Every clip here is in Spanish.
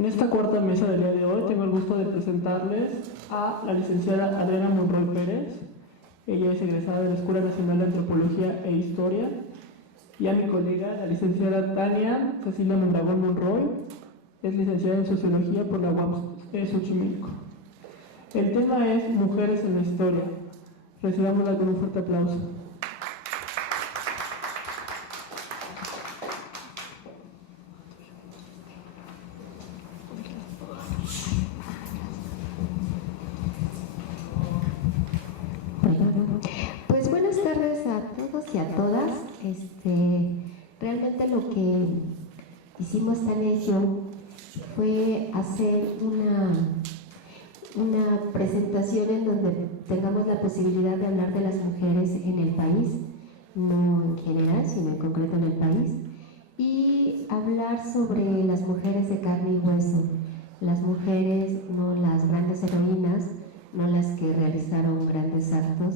En esta cuarta mesa del día de hoy tengo el gusto de presentarles a la licenciada Adriana Monroy Pérez. Ella es egresada de la Escuela Nacional de Antropología e Historia. Y a mi colega, la licenciada Tania Cecilia Mondragón Monroy, es licenciada en Sociología por la UAM Xochimilco. El tema es Mujeres en la Historia. Recibámosla con un fuerte aplauso. Pues buenas tardes a todos y a todas. Realmente lo que hicimos Tania y yo fue hacer una presentación en donde tengamos la posibilidad de hablar de las mujeres en el país, no en general, sino en concreto en el país, y hablar sobre las mujeres de carne y hueso, las mujeres, no las grandes heroínas, no las que realizaron grandes actos,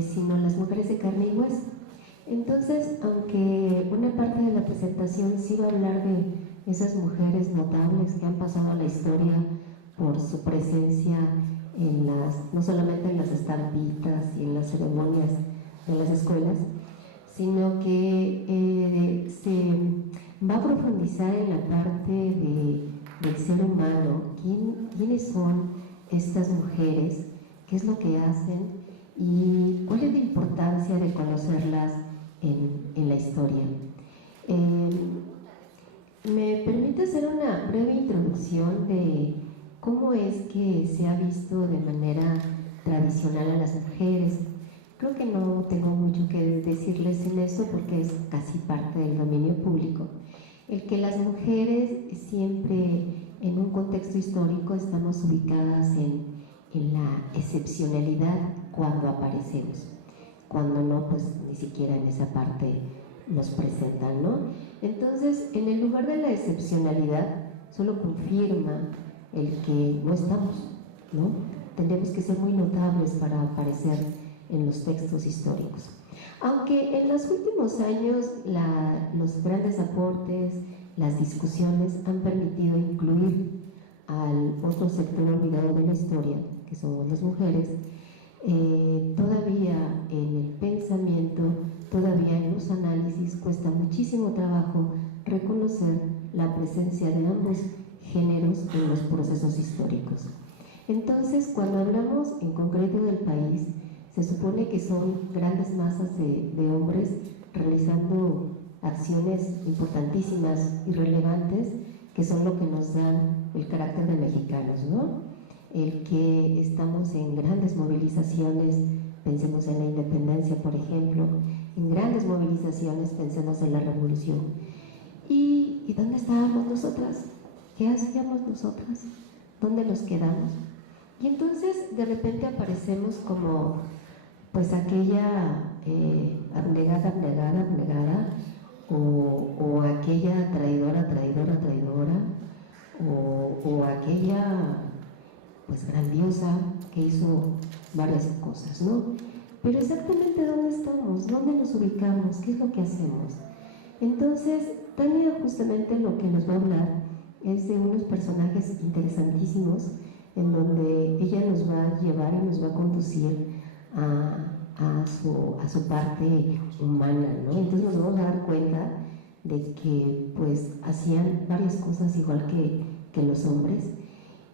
sino las mujeres de carne y hueso. Entonces, aunque una parte de la presentación sí va a hablar de esas mujeres notables que han pasado a la historia por su presencia en no solamente en las estampitas y en las ceremonias de las escuelas, sino que se va a profundizar en la parte del ser humano, quiénes son estas mujeres, qué es lo que hacen y cuál es la importancia de conocerlas en la historia. Me permite hacer una breve introducción de cómo es que se ha visto de manera tradicional a las mujeres. Creo que no tengo mucho que decirles en eso porque es casi parte del dominio público. El que las mujeres siempre en un contexto histórico estamos ubicadas en la excepcionalidad cuando aparecemos, cuando no, pues ni siquiera en esa parte nos presentan, ¿no? Entonces, en el lugar de la excepcionalidad, solo confirma el que no estamos, ¿no? Tendremos que ser muy notables para aparecer en los textos históricos. Aunque en los últimos años los grandes aportes, las discusiones han permitido incluir al otro sector olvidado de la historia, que somos las mujeres, todavía en el pensamiento, todavía en los análisis cuesta muchísimo trabajo reconocer la presencia de ambos géneros en los procesos históricos. Entonces, cuando hablamos en concreto del país, se supone que son grandes masas de hombres realizando acciones importantísimas y relevantes que son lo que nos dan el carácter de mexicanos, ¿no? El que estamos en grandes movilizaciones, pensemos en la independencia, por ejemplo, en grandes movilizaciones, pensemos en la revolución. ¿Y dónde estábamos nosotras? ¿Qué hacíamos nosotras? ¿Dónde nos quedamos? Y entonces de repente aparecemos como pues aquella abnegada, o aquella traidora, o aquella pues grandiosa que hizo varias cosas, ¿no? Pero exactamente ¿dónde estamos? ¿Dónde nos ubicamos? ¿Qué es lo que hacemos? Entonces, Tania justamente lo que nos va a hablar es de unos personajes interesantísimos en donde ella nos va a llevar y nos va a conducir a su parte humana, ¿no? Entonces nos vamos a dar cuenta de que pues hacían varias cosas igual que los hombres.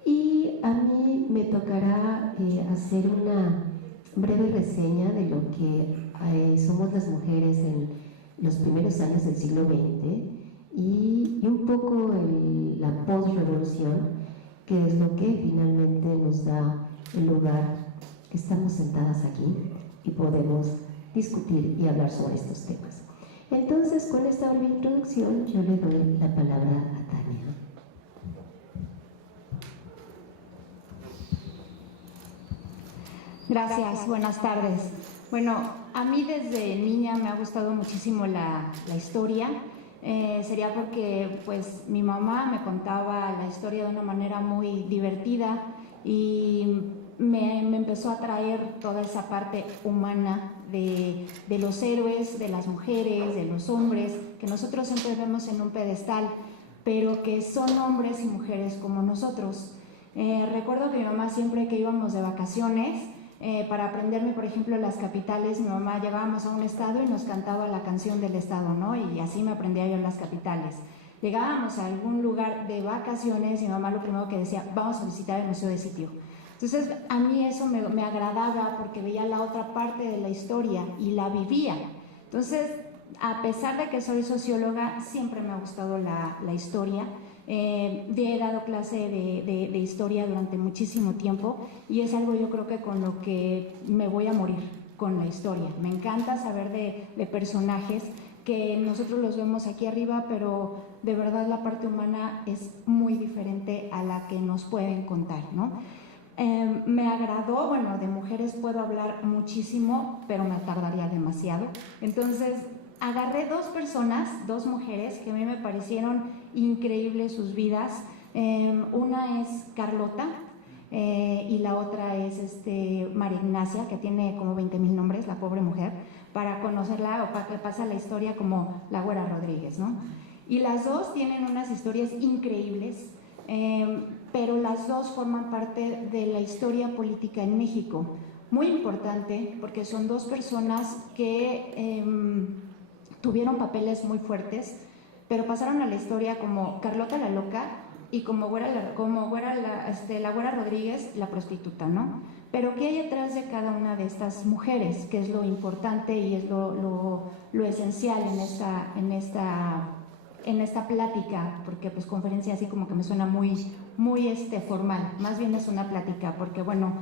Y a mí me tocará hacer una breve reseña de lo que somos las mujeres en los primeros años del siglo XX y un poco la post-revolución, que es lo que finalmente nos da el lugar que estamos sentadas aquí y podemos discutir y hablar sobre estos temas. Entonces, con esta breve introducción, yo le doy la palabra a Tania. Gracias, buenas tardes. Bueno, a mí desde niña me ha gustado muchísimo la historia. Sería porque pues mi mamá me contaba la historia de una manera muy divertida y me empezó a atraer toda esa parte humana de los héroes, de las mujeres, de los hombres, que nosotros siempre vemos en un pedestal, pero que son hombres y mujeres como nosotros. Recuerdo que mi mamá, siempre que íbamos de vacaciones, para aprenderme, por ejemplo, las capitales, mi mamá llegábamos a un estado y nos cantaba la canción del estado, ¿no? Y así me aprendía yo las capitales. Llegábamos a algún lugar de vacaciones y mi mamá lo primero que decía, vamos a visitar el Museo de Sitio. Entonces, a mí eso me agradaba porque veía la otra parte de la historia y la vivía. Entonces, a pesar de que soy socióloga, siempre me ha gustado la historia. He dado clase de historia durante muchísimo tiempo y es algo, yo creo, que con lo que me voy a morir, con la historia. Me encanta saber de personajes que nosotros los vemos aquí arriba, pero de verdad la parte humana es muy diferente a la que nos pueden contar, ¿no? Me agradó, bueno, de mujeres puedo hablar muchísimo, pero me tardaría demasiado. Entonces, agarré dos personas, dos mujeres, que a mí me parecieron increíbles sus vidas. Una es Carlota y la otra es María Ignacia, que tiene como 20,000 nombres, la pobre mujer, para conocerla o para que pase la historia como la Güera Rodríguez, ¿no? Y las dos tienen unas historias increíbles. Pero las dos forman parte de la historia política en México, muy importante porque son dos personas que tuvieron papeles muy fuertes, pero pasaron a la historia como Carlota la Loca y como la Güera Rodríguez, la prostituta, ¿no? Pero ¿qué hay detrás de cada una de estas mujeres? Que es lo importante y es lo esencial en esta plática, porque pues conferencia así como que me suena muy formal, más bien es una plática, porque bueno,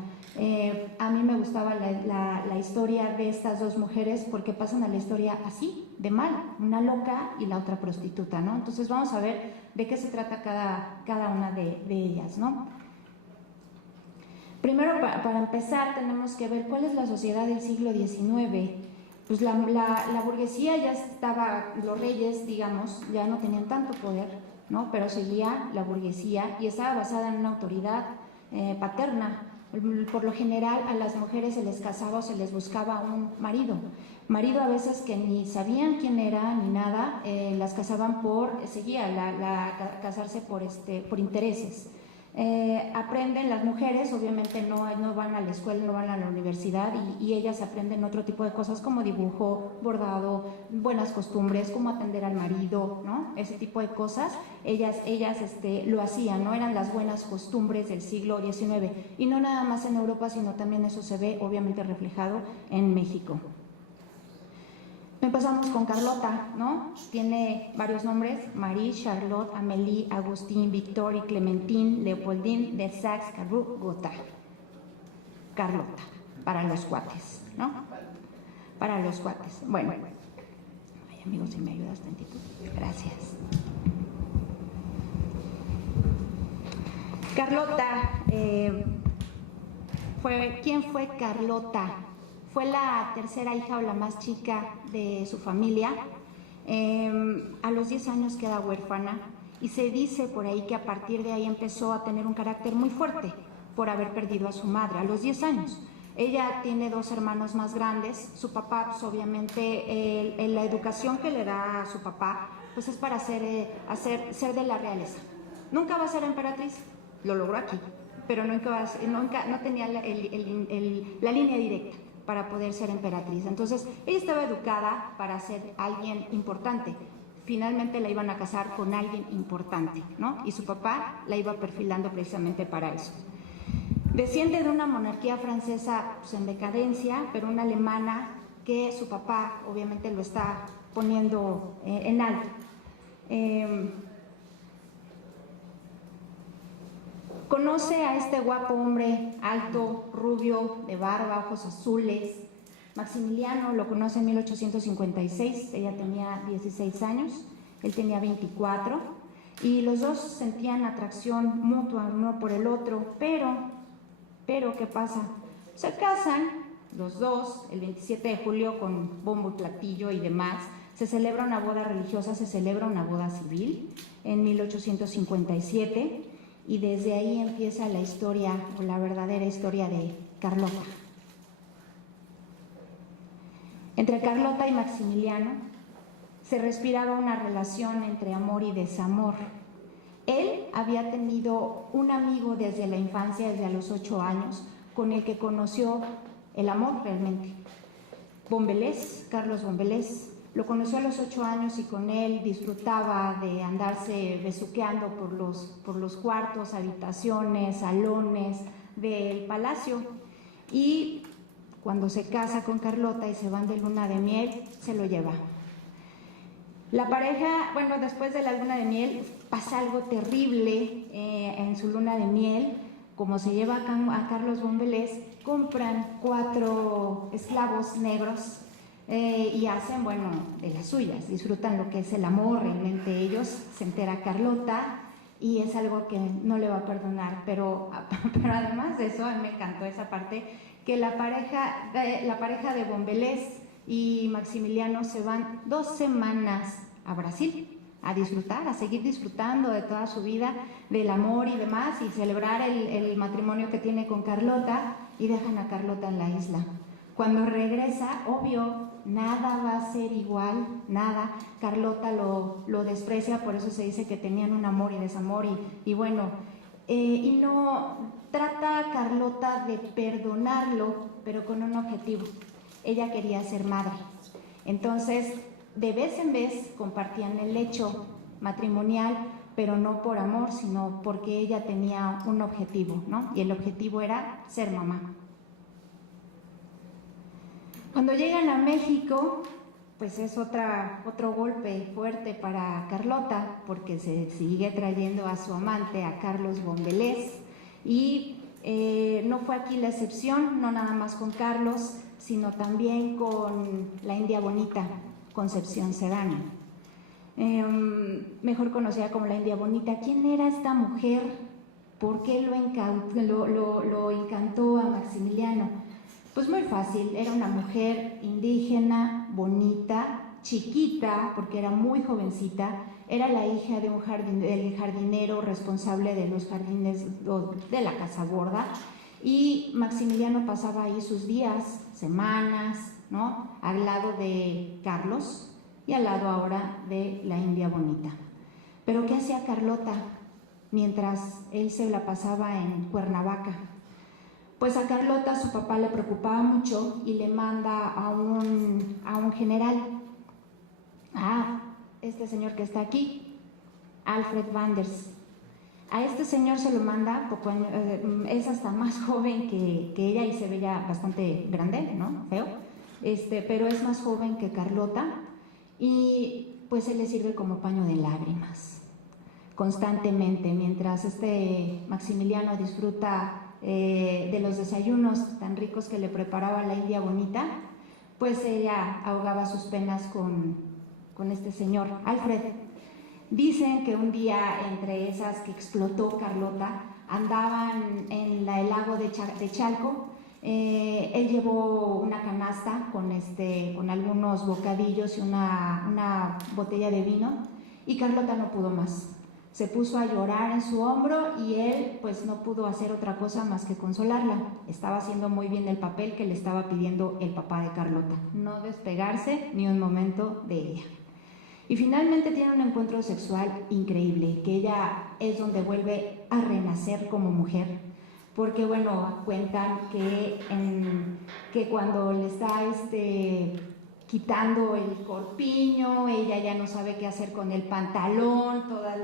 a mí me gustaba la historia de estas dos mujeres porque pasan a la historia así, de mal, una loca y la otra prostituta, ¿no? Entonces vamos a ver de qué se trata cada una de ellas, ¿no? Primero, para empezar, tenemos que ver cuál es la sociedad del siglo XIX. Pues la burguesía ya estaba, los reyes, digamos, ya no tenían tanto poder, ¿no? Pero seguía la burguesía y estaba basada en una autoridad paterna. Por lo general a las mujeres se les casaba o se les buscaba un marido a veces que ni sabían quién era ni nada, las casaban casarse por intereses. Aprenden las mujeres, obviamente no van a la escuela, no van a la universidad y ellas aprenden otro tipo de cosas como dibujo, bordado, buenas costumbres, cómo atender al marido, ¿no? Ese tipo de cosas, ellas lo hacían, ¿no? Eran las buenas costumbres del siglo XIX y no nada más en Europa, sino también eso se ve obviamente reflejado en México. Empezamos con Carlota, ¿no? Tiene varios nombres: Marie, Charlotte, Amélie, Agustín, Victorie, Clementine, Leopoldine, de Saxe, Cabrú, Gotha. Carlota, para los cuates, ¿no? Para los cuates. Bueno, ay, amigos, si me ayudas tantito. Gracias. Carlota, ¿quién fue Carlota? Fue la tercera hija o la más chica de su familia. A los 10 años queda huérfana y se dice por ahí que a partir de ahí empezó a tener un carácter muy fuerte por haber perdido a su madre a los 10 años. Ella tiene 2 hermanos más grandes. Su papá, pues obviamente, la educación que le da a su papá, pues es para ser de la realeza. Nunca va a ser emperatriz, lo logró aquí, pero no tenía la línea directa para poder ser emperatriz. Entonces, ella estaba educada para ser alguien importante. Finalmente la iban a casar con alguien importante, ¿no? Y su papá la iba perfilando precisamente para eso. Desciende de una monarquía francesa pues, en decadencia, pero una alemana que su papá obviamente lo está poniendo en alto. Conoce a este guapo hombre alto, rubio, de barba, ojos azules, Maximiliano. Lo conoce en 1856, ella tenía 16 años, él tenía 24, y los dos sentían atracción mutua uno por el otro, pero ¿qué pasa? Se casan los dos el 27 de julio con bombo y platillo y demás. Se celebra una boda religiosa, se celebra una boda civil en 1857. Y desde ahí empieza la historia, o la verdadera historia de Carlota. Entre Carlota y Maximiliano se respiraba una relación entre amor y desamor. Él había tenido un amigo desde la infancia, desde a los 8 años, con el que conoció el amor realmente. Bombelés, Carlos Bombelés, lo conoció a los 8 años y con él disfrutaba de andarse besuqueando por los cuartos, habitaciones, salones del palacio. Y cuando se casa con Carlota y se van de luna de miel, se lo lleva. La pareja, bueno, después de la luna de miel pasa algo terrible en su luna de miel. Como se lleva a Carlos Bombelés, compran 4 esclavos negros y hacen, bueno, de las suyas, disfrutan lo que es el amor, realmente ellos. Se entera Carlota y es algo que no le va a perdonar, pero además de eso, a mí me encantó esa parte, que la pareja de Bombelés y Maximiliano se van 2 semanas a Brasil a disfrutar, a seguir disfrutando de toda su vida, del amor y demás, y celebrar el matrimonio que tiene con Carlota, y dejan a Carlota en la isla. Cuando regresa, obvio, nada va a ser igual, nada. Carlota lo desprecia, por eso se dice que tenían un amor y desamor, y bueno, y no trata a Carlota de perdonarlo, pero con un objetivo. Ella quería ser madre. Entonces, de vez en vez compartían el lecho matrimonial, pero no por amor, sino porque ella tenía un objetivo, ¿no? Y el objetivo era ser mamá. Cuando llegan a México, pues es otro golpe fuerte para Carlota, porque se sigue trayendo a su amante, a Carlos Bombelés, y no fue aquí la excepción, no nada más con Carlos, sino también con la India Bonita, Concepción Sedano, mejor conocida como la India Bonita. ¿Quién era esta mujer? ¿Por qué lo encantó a Maximiliano? Pues muy fácil, era una mujer indígena, bonita, chiquita, porque era muy jovencita, era la hija de del jardinero responsable de los jardines de la Casa Borda, y Maximiliano pasaba ahí sus días, semanas, ¿no?, al lado de Carlos y al lado ahora de la India Bonita. Pero ¿qué hacía Carlota mientras él se la pasaba en Cuernavaca? Pues a Carlota su papá le preocupaba mucho y le manda a un general, a este señor que está aquí, Alfred Vanders. A este señor se lo manda, es hasta más joven que ella y se ve ya bastante grande, ¿no? Feo, pero es más joven que Carlota, y pues él le sirve como paño de lágrimas constantemente, mientras Maximiliano disfruta de los desayunos tan ricos que le preparaba la India Bonita, pues ella ahogaba sus penas con este señor, Alfred. Dicen que un día, entre esas que explotó Carlota, andaban en el lago de Chalco. Él llevó una canasta con algunos bocadillos y una botella de vino, y Carlota no pudo más. Se puso a llorar en su hombro y él pues no pudo hacer otra cosa más que consolarla. Estaba haciendo muy bien el papel que le estaba pidiendo el papá de Carlota, no despegarse ni un momento de ella. Y finalmente tiene un encuentro sexual increíble, que ella es donde vuelve a renacer como mujer, porque bueno, cuentan que cuando le está quitando el corpiño, ella ya no sabe qué hacer con el pantalón, todas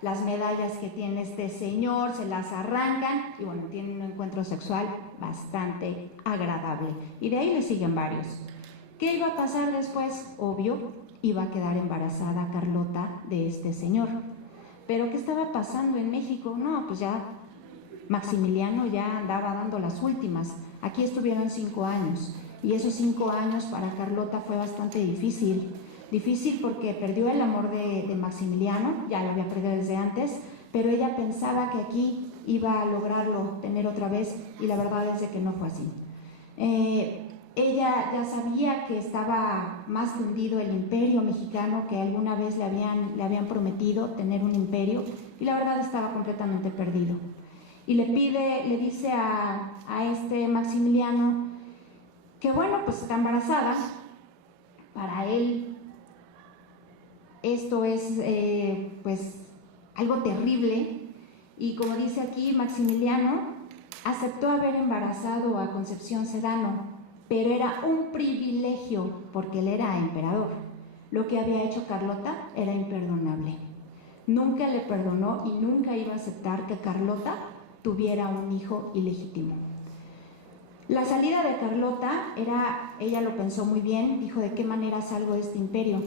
las medallas que tiene este señor se las arrancan, y bueno, tiene un encuentro sexual bastante agradable, y de ahí le siguen varios. ¿Qué iba a pasar después? Obvio, iba a quedar embarazada Carlota de este señor. ¿Pero qué estaba pasando en México? No, pues ya Maximiliano ya andaba dando las últimas. Aquí estuvieron 5 años, y esos 5 años para Carlota fue bastante difícil porque perdió el amor de Maximiliano, ya lo había perdido desde antes, pero ella pensaba que aquí iba a lograrlo tener otra vez, y la verdad es de que no fue así. Ella ya sabía que estaba más que hundido el imperio mexicano, que alguna vez le habían prometido tener un imperio, y la verdad estaba completamente perdido. Y le dice a Maximiliano que bueno, pues está embarazada. Para él esto es pues algo terrible, y como dice aquí, Maximiliano aceptó haber embarazado a Concepción Sedano, pero era un privilegio porque él era emperador. Lo que había hecho Carlota era imperdonable. Nunca le perdonó y nunca iba a aceptar que Carlota tuviera un hijo ilegítimo. La salida de Carlota ella lo pensó muy bien, dijo: ¿de qué manera salgo de este imperio?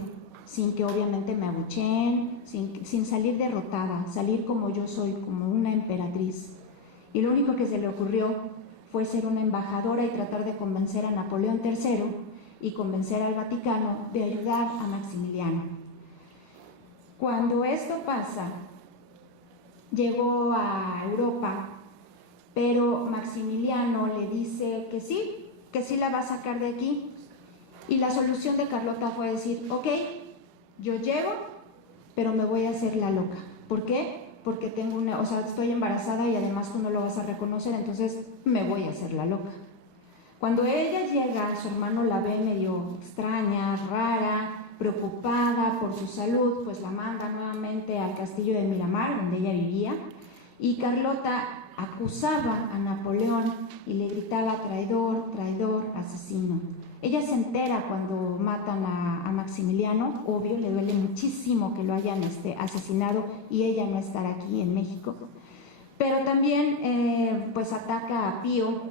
Sin que obviamente me abucheen, sin salir derrotada, salir como yo soy, como una emperatriz. Y lo único que se le ocurrió fue ser una embajadora y tratar de convencer a Napoleón III y convencer al Vaticano de ayudar a Maximiliano. Cuando esto pasa, llegó a Europa, pero Maximiliano le dice que sí la va a sacar de aquí. Y la solución de Carlota fue decir: ok, yo llego, pero me voy a hacer la loca. ¿Por qué? Porque estoy embarazada y además tú no lo vas a reconocer, entonces me voy a hacer la loca. Cuando ella llega, su hermano la ve medio extraña, rara, preocupada por su salud, pues la manda nuevamente al castillo de Miramar, donde ella vivía, y Carlota acusaba a Napoleón y le gritaba: traidor, traidor, asesino. Ella se entera cuando matan a Maximiliano, obvio, le duele muchísimo que lo hayan asesinado y ella no estar aquí en México, pero también pues ataca a Pío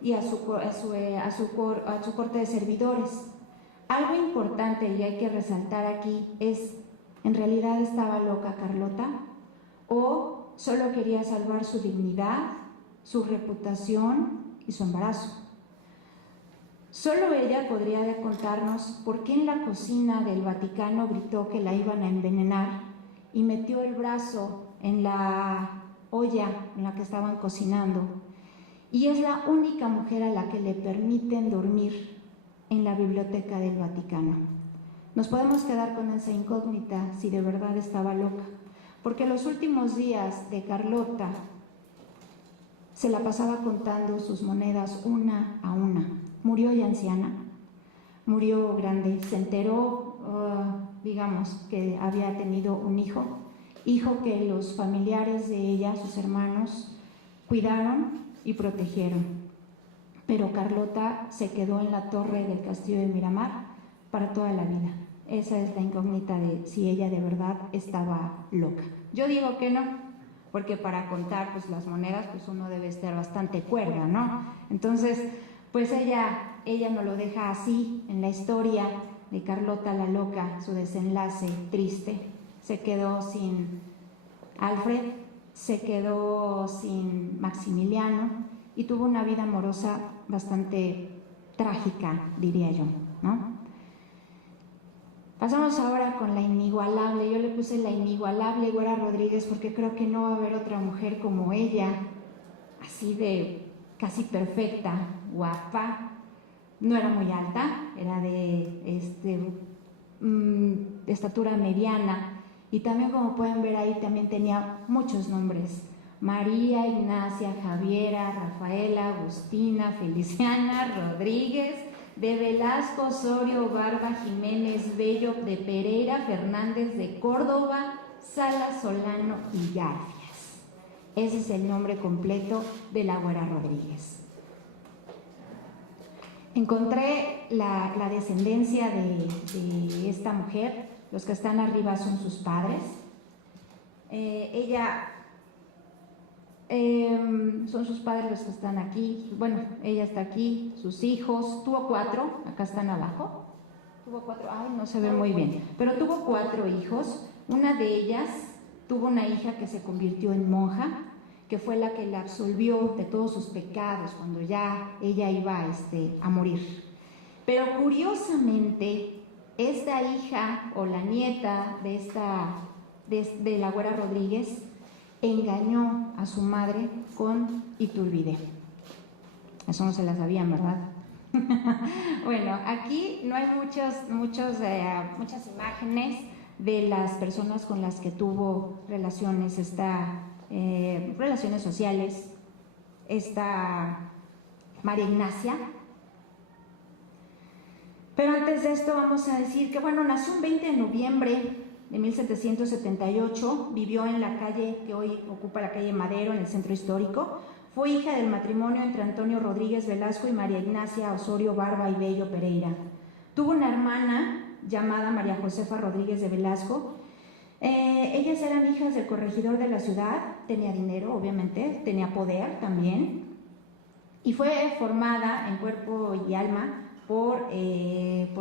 y a su corte de servidores. Algo importante y hay que resaltar aquí es: ¿en realidad estaba loca Carlota o solo quería salvar su dignidad, su reputación y su embarazo? Solo ella podría contarnos por qué en la cocina del Vaticano gritó que la iban a envenenar y metió el brazo en la olla en la que estaban cocinando. Y es la única mujer a la que le permiten dormir en la biblioteca del Vaticano. Nos podemos quedar con esa incógnita si de verdad estaba loca, porque los últimos días de Carlota se la pasaba contando sus monedas una a una. Murió ya anciana, murió grande, se enteró, digamos, que había tenido un hijo que los familiares de ella, sus hermanos, cuidaron y protegieron. Pero Carlota se quedó en la torre del castillo de Miramar para toda la vida. Esa es la incógnita de si ella de verdad estaba loca. Yo digo que no, porque para contar pues las monedas pues uno debe estar bastante cuerda, ¿no? Entonces pues ella nos lo deja así en la historia de Carlota la Loca, su desenlace triste. Se quedó sin Alfred, se quedó sin Maximiliano y tuvo una vida amorosa bastante trágica, diría yo, ¿no? Pasamos ahora con la inigualable. Yo le puse la inigualable Güera Rodríguez porque creo que no va a haber otra mujer como ella, así de casi perfecta, guapa. No era muy alta, era de estatura mediana, y también, como pueden ver ahí, también tenía muchos nombres: María, Ignacia, Javiera, Rafaela, Agustina, Feliciana, Rodríguez, de Velasco, Osorio, Barba, Jiménez, Bello, de Pereira, Fernández, de Córdoba, Sala, Solano y Garfias. Ese es el nombre completo de la Güera Rodríguez. Encontré la descendencia de esta mujer. Los que están arriba son sus padres. Son sus padres los que están aquí. Bueno, ella está aquí, sus hijos. Tuvo 4, acá están abajo. Tuvo 4, ay, no se ve muy bien. Pero tuvo 4 hijos. Una de ellas tuvo una hija que se convirtió en monja, que fue la que la absolvió de todos sus pecados cuando ya ella iba a morir. Pero curiosamente, esta hija o la nieta de la Güera Rodríguez engañó a su madre con Iturbide. Eso no se la sabían, ¿verdad? Bueno, aquí no hay muchas imágenes de las personas con las que tuvo relaciones relaciones sociales esta María Ignacia. Pero antes de esto vamos a decir que, bueno, nació un 20 de noviembre de 1778, vivió en la calle que hoy ocupa la calle Madero, en el centro histórico. Fue hija del matrimonio entre Antonio Rodríguez Velasco y María Ignacia Osorio Barba y Bello Pereira. Tuvo una hermana llamada María Josefa Rodríguez de Velasco. Ellas eran hijas del corregidor de la ciudad, tenía dinero, obviamente, tenía poder también, y fue formada en cuerpo y alma por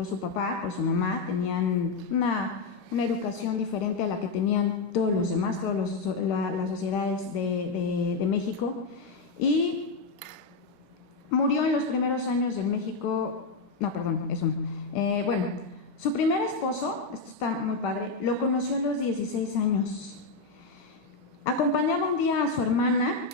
su papá, por su mamá. Tenían una educación diferente a la que tenían todos los demás, todas las sociedades de México, y murió en los primeros años del México, no, perdón, eso no. Bueno, su primer esposo, esto está muy padre, lo conoció a los 16 años. Acompañaba un día a su hermana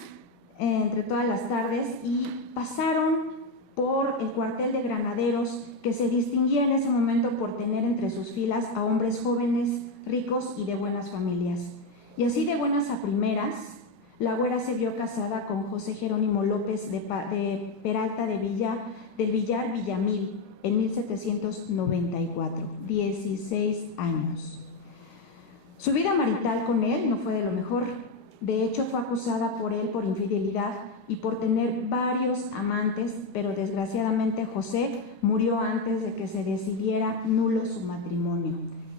entre todas las tardes y pasaron por el cuartel de granaderos, que se distinguía en ese momento por tener entre sus filas a hombres jóvenes, ricos y de buenas familias. Y así de buenas a primeras, la güera se vio casada con José Jerónimo López de Peralta del Villar Villamil en 1794, 16 años. Su vida marital con él no fue de lo mejor. De hecho, fue acusada por él por infidelidad y por tener varios amantes, pero desgraciadamente José murió antes de que se decidiera nulo su matrimonio.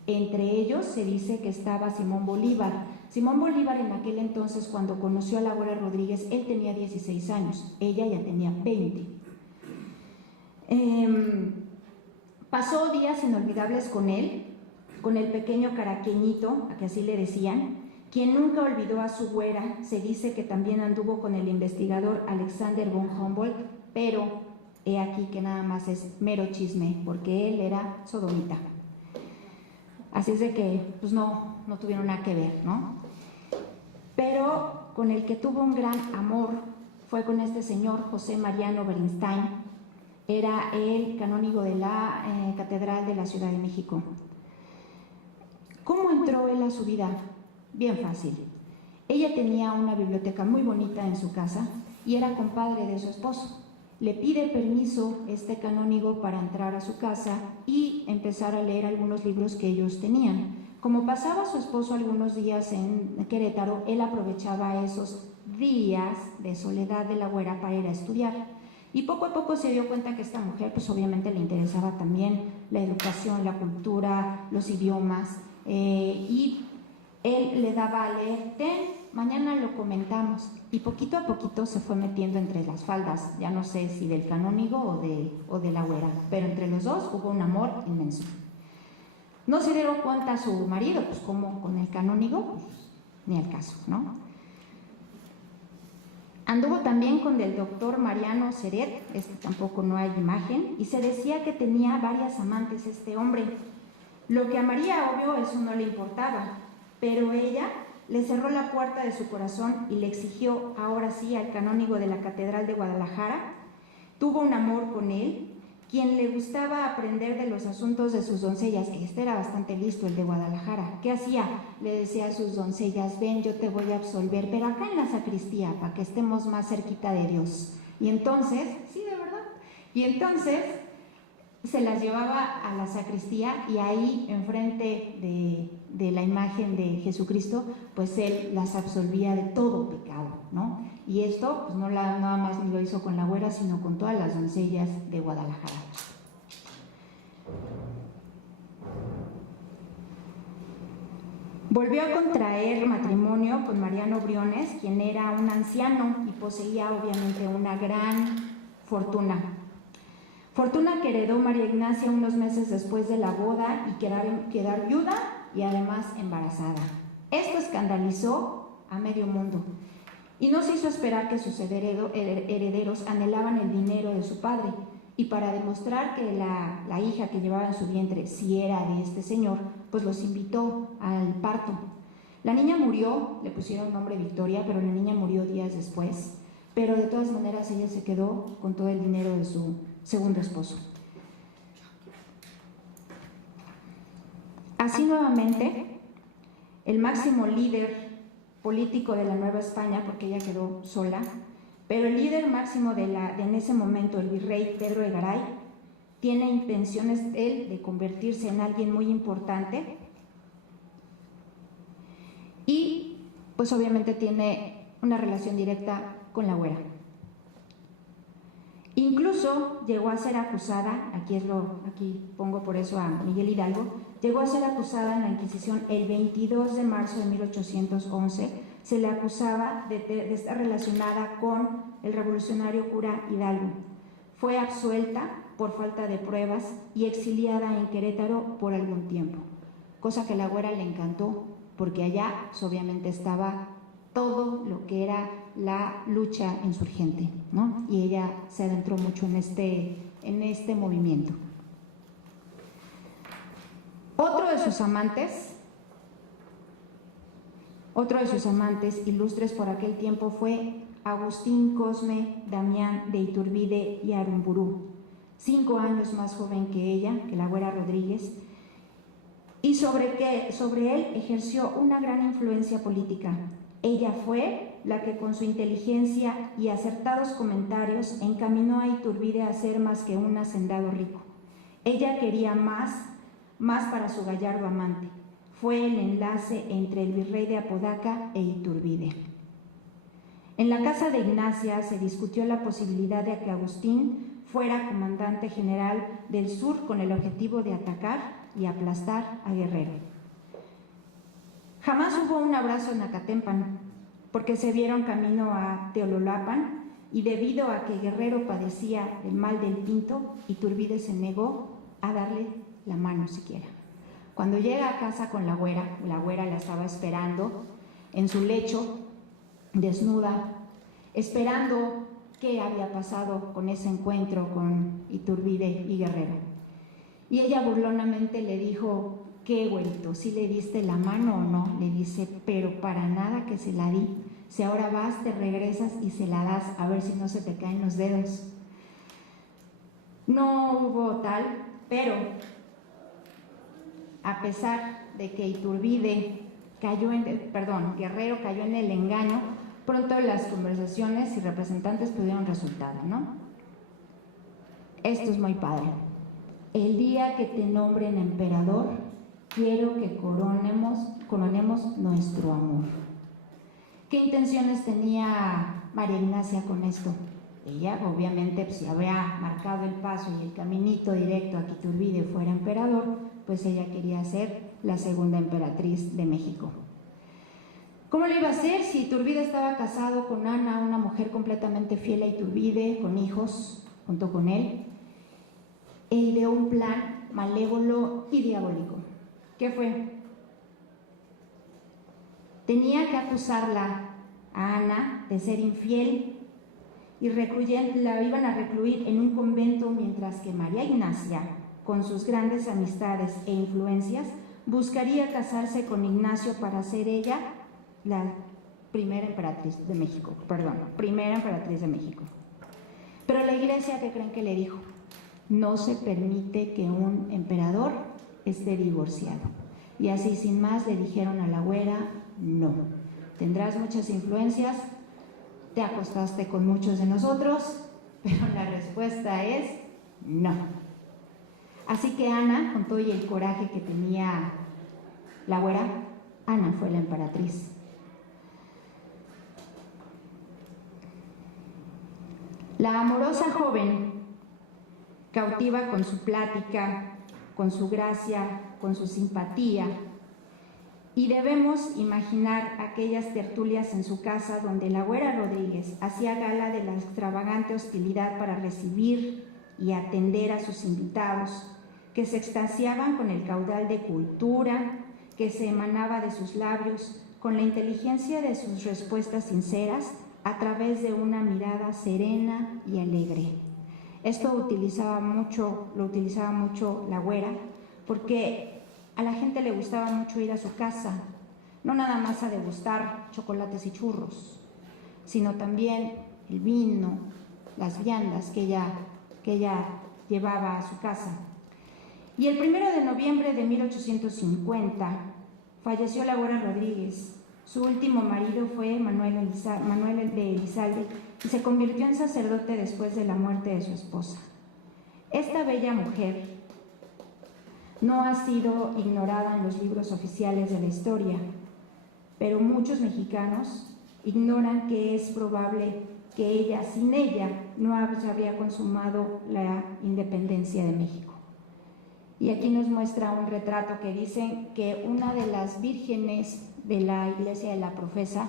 Entre ellos se dice que estaba Simón Bolívar. Simón Bolívar, en aquel entonces, cuando conoció a la güera Rodríguez, él tenía 16 años, ella ya tenía 20. Pasó días inolvidables con él, con el pequeño caraqueñito, a que así le decían, quien nunca olvidó a su güera. Se dice que también anduvo con el investigador Alexander von Humboldt, pero he aquí que nada más es mero chisme, porque él era sodomita. Así es de que pues no tuvieron nada que ver, ¿no? Pero con el que tuvo un gran amor fue con este señor José Mariano Bernstein. Era el canónigo de la Catedral de la Ciudad de México. ¿Cómo entró él a su vida? Bien fácil. Ella tenía una biblioteca muy bonita en su casa y era compadre de su esposo. Le pide permiso este canónigo para entrar a su casa y empezar a leer algunos libros que ellos tenían. Como pasaba su esposo algunos días en Querétaro, él aprovechaba esos días de soledad de la güera para ir a estudiar. Y poco a poco se dio cuenta que esta mujer, pues obviamente le interesaba también la educación, la cultura, los idiomas, y él le daba a leer, mañana lo comentamos, y poquito a poquito se fue metiendo entre las faldas, ya no sé si del canónigo o de la güera, pero entre los dos hubo un amor inmenso. No se dieron cuenta su marido, pues como con el canónigo, pues, ni al caso, ¿no? Anduvo también con el doctor Mariano Seret, tampoco no hay imagen, y se decía que tenía varias amantes este hombre. Lo que a María, obvio, eso no le importaba, pero ella le cerró la puerta de su corazón y le exigió ahora sí al canónigo de la Catedral de Guadalajara. Tuvo un amor con él, quien le gustaba aprender de los asuntos de sus doncellas. Este era bastante listo, el de Guadalajara. ¿Qué hacía? Le decía a sus doncellas, ven, yo te voy a absolver, pero acá en la sacristía, para que estemos más cerquita de Dios. Y entonces, sí, de verdad, y entonces se las llevaba a la sacristía y ahí, enfrente de la imagen de Jesucristo, pues él las absolvía de todo pecado, ¿no? Y esto, pues no nada más lo hizo con la güera, sino con todas las doncellas de Guadalajara. Volvió a contraer matrimonio con Mariano Briones, quien era un anciano y poseía obviamente una gran fortuna. Fortuna que heredó María Ignacia unos meses después de la boda y quedar viuda y además embarazada. Esto escandalizó a medio mundo y no se hizo esperar que sus herederos anhelaban el dinero de su padre, y para demostrar que la hija que llevaba en su vientre sí era de este señor, pues los invitó al parto. La niña murió, le pusieron nombre Victoria, pero la niña murió días después, pero de todas maneras ella se quedó con todo el dinero de su segundo esposo. Así nuevamente, el máximo líder político de la Nueva España, porque ella quedó sola, pero el líder máximo en ese momento, el virrey Pedro de Garay, tiene intenciones él de convertirse en alguien muy importante y pues obviamente tiene una relación directa con la güera. Incluso llegó a ser acusada, aquí pongo por eso a Miguel Hidalgo, llegó a ser acusada en la Inquisición el 22 de marzo de 1811, se le acusaba de estar relacionada con el revolucionario cura Hidalgo. Fue absuelta por falta de pruebas y exiliada en Querétaro por algún tiempo, cosa que a la güera le encantó, porque allá pues, obviamente estaba todo lo que era la lucha insurgente, ¿no? Y ella se adentró mucho en este movimiento. Otro de sus amantes ilustres por aquel tiempo fue Agustín Cosme Damián de Iturbide y Arumburú, 5 años más joven que ella, que la güera Rodríguez, y sobre él ejerció una gran influencia política. Ella fue la que con su inteligencia y acertados comentarios encaminó a Iturbide a ser más que un hacendado rico. Ella quería más para su gallardo amante. Fue el enlace entre el virrey de Apodaca e Iturbide. En la casa de Ignacia se discutió la posibilidad de que Agustín fuera comandante general del sur con el objetivo de atacar y aplastar a Guerrero. Jamás hubo un abrazo en Acatempan, porque se vieron camino a Teololapan y debido a que Guerrero padecía el mal del pinto, Iturbide se negó a darle la mano siquiera. Cuando llega a casa con la güera la estaba esperando en su lecho, desnuda, esperando qué había pasado con ese encuentro con Iturbide y Guerrero. Y ella burlonamente le dijo: ¿qué, güerito? ¿Sí le diste la mano o no? Le dice: pero para nada que se la di. Si ahora vas, te regresas y se la das, a ver si no se te caen los dedos. No hubo tal, pero a pesar de que Guerrero cayó en el engaño, pronto las conversaciones y representantes pudieron resultar, ¿no? Esto es muy padre. El día que te nombren emperador, quiero que coronemos nuestro amor. ¿Qué intenciones tenía María Ignacia con esto? Ella, obviamente, pues, si había marcado el paso y el caminito directo a que Iturbide fuera emperador, pues ella quería ser la segunda emperatriz de México. ¿Cómo lo iba a hacer si Iturbide estaba casado con Ana, una mujer completamente fiel a Iturbide, con hijos junto con él? E ideó un plan malévolo y diabólico. ¿Qué fue? Tenía que acusarla a Ana de ser infiel y la iban a recluir en un convento, mientras que María Ignacia, con sus grandes amistades e influencias, buscaría casarse con Ignacio para ser ella la primera emperatriz de México. Pero la iglesia, ¿qué creen que le dijo? No se permite que un emperador esté divorciado. Y así sin más le dijeron a la güera: no, tendrás muchas influencias, te acostaste con muchos de nosotros, pero la respuesta es no. Así que Ana, con todo y el coraje que tenía la güera, Ana fue la emperatriz. La amorosa joven, cautiva con su plática, con su gracia, con su simpatía, y debemos imaginar aquellas tertulias en su casa donde la güera Rodríguez hacía gala de la extravagante hostilidad para recibir y atender a sus invitados, que se extasiaban con el caudal de cultura que se emanaba de sus labios, con la inteligencia de sus respuestas sinceras, a través de una mirada serena y alegre. Esto lo utilizaba mucho la güera, porque a la gente le gustaba mucho ir a su casa, no nada más a degustar chocolates y churros, sino también el vino, las viandas que ella llevaba a su casa. Y el 1 de noviembre de 1850 falleció la güera Rodríguez. Su último marido fue Manuel de Elizalde y se convirtió en sacerdote después de la muerte de su esposa. Esta bella mujer no ha sido ignorada en los libros oficiales de la historia. pero muchos mexicanos ignoran que es probable que ella, sin ella, no se habría consumado la independencia de México. Y aquí nos muestra un retrato que dice que una de las vírgenes de la iglesia de la Profesa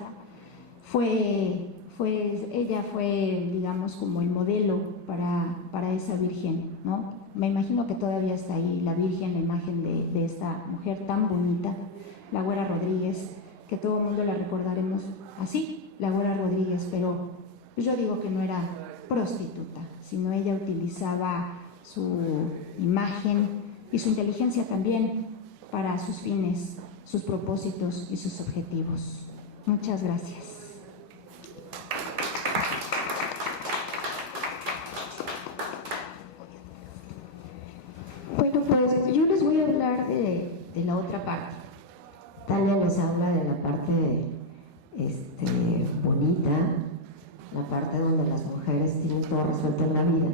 ella fue, digamos, como el modelo para esa virgen, ¿no? Me imagino que todavía está ahí la virgen, la imagen de esta mujer tan bonita, la Güera Rodríguez, que todo el mundo la recordaremos así, la Güera Rodríguez, pero yo digo que no era prostituta, sino ella utilizaba su imagen y su inteligencia también para sus fines, sus propósitos y sus objetivos. Muchas gracias. Bueno, pues yo les voy a hablar de la otra parte. Tania les habla de la parte bonita, la parte donde las mujeres tienen todo resuelto en la vida.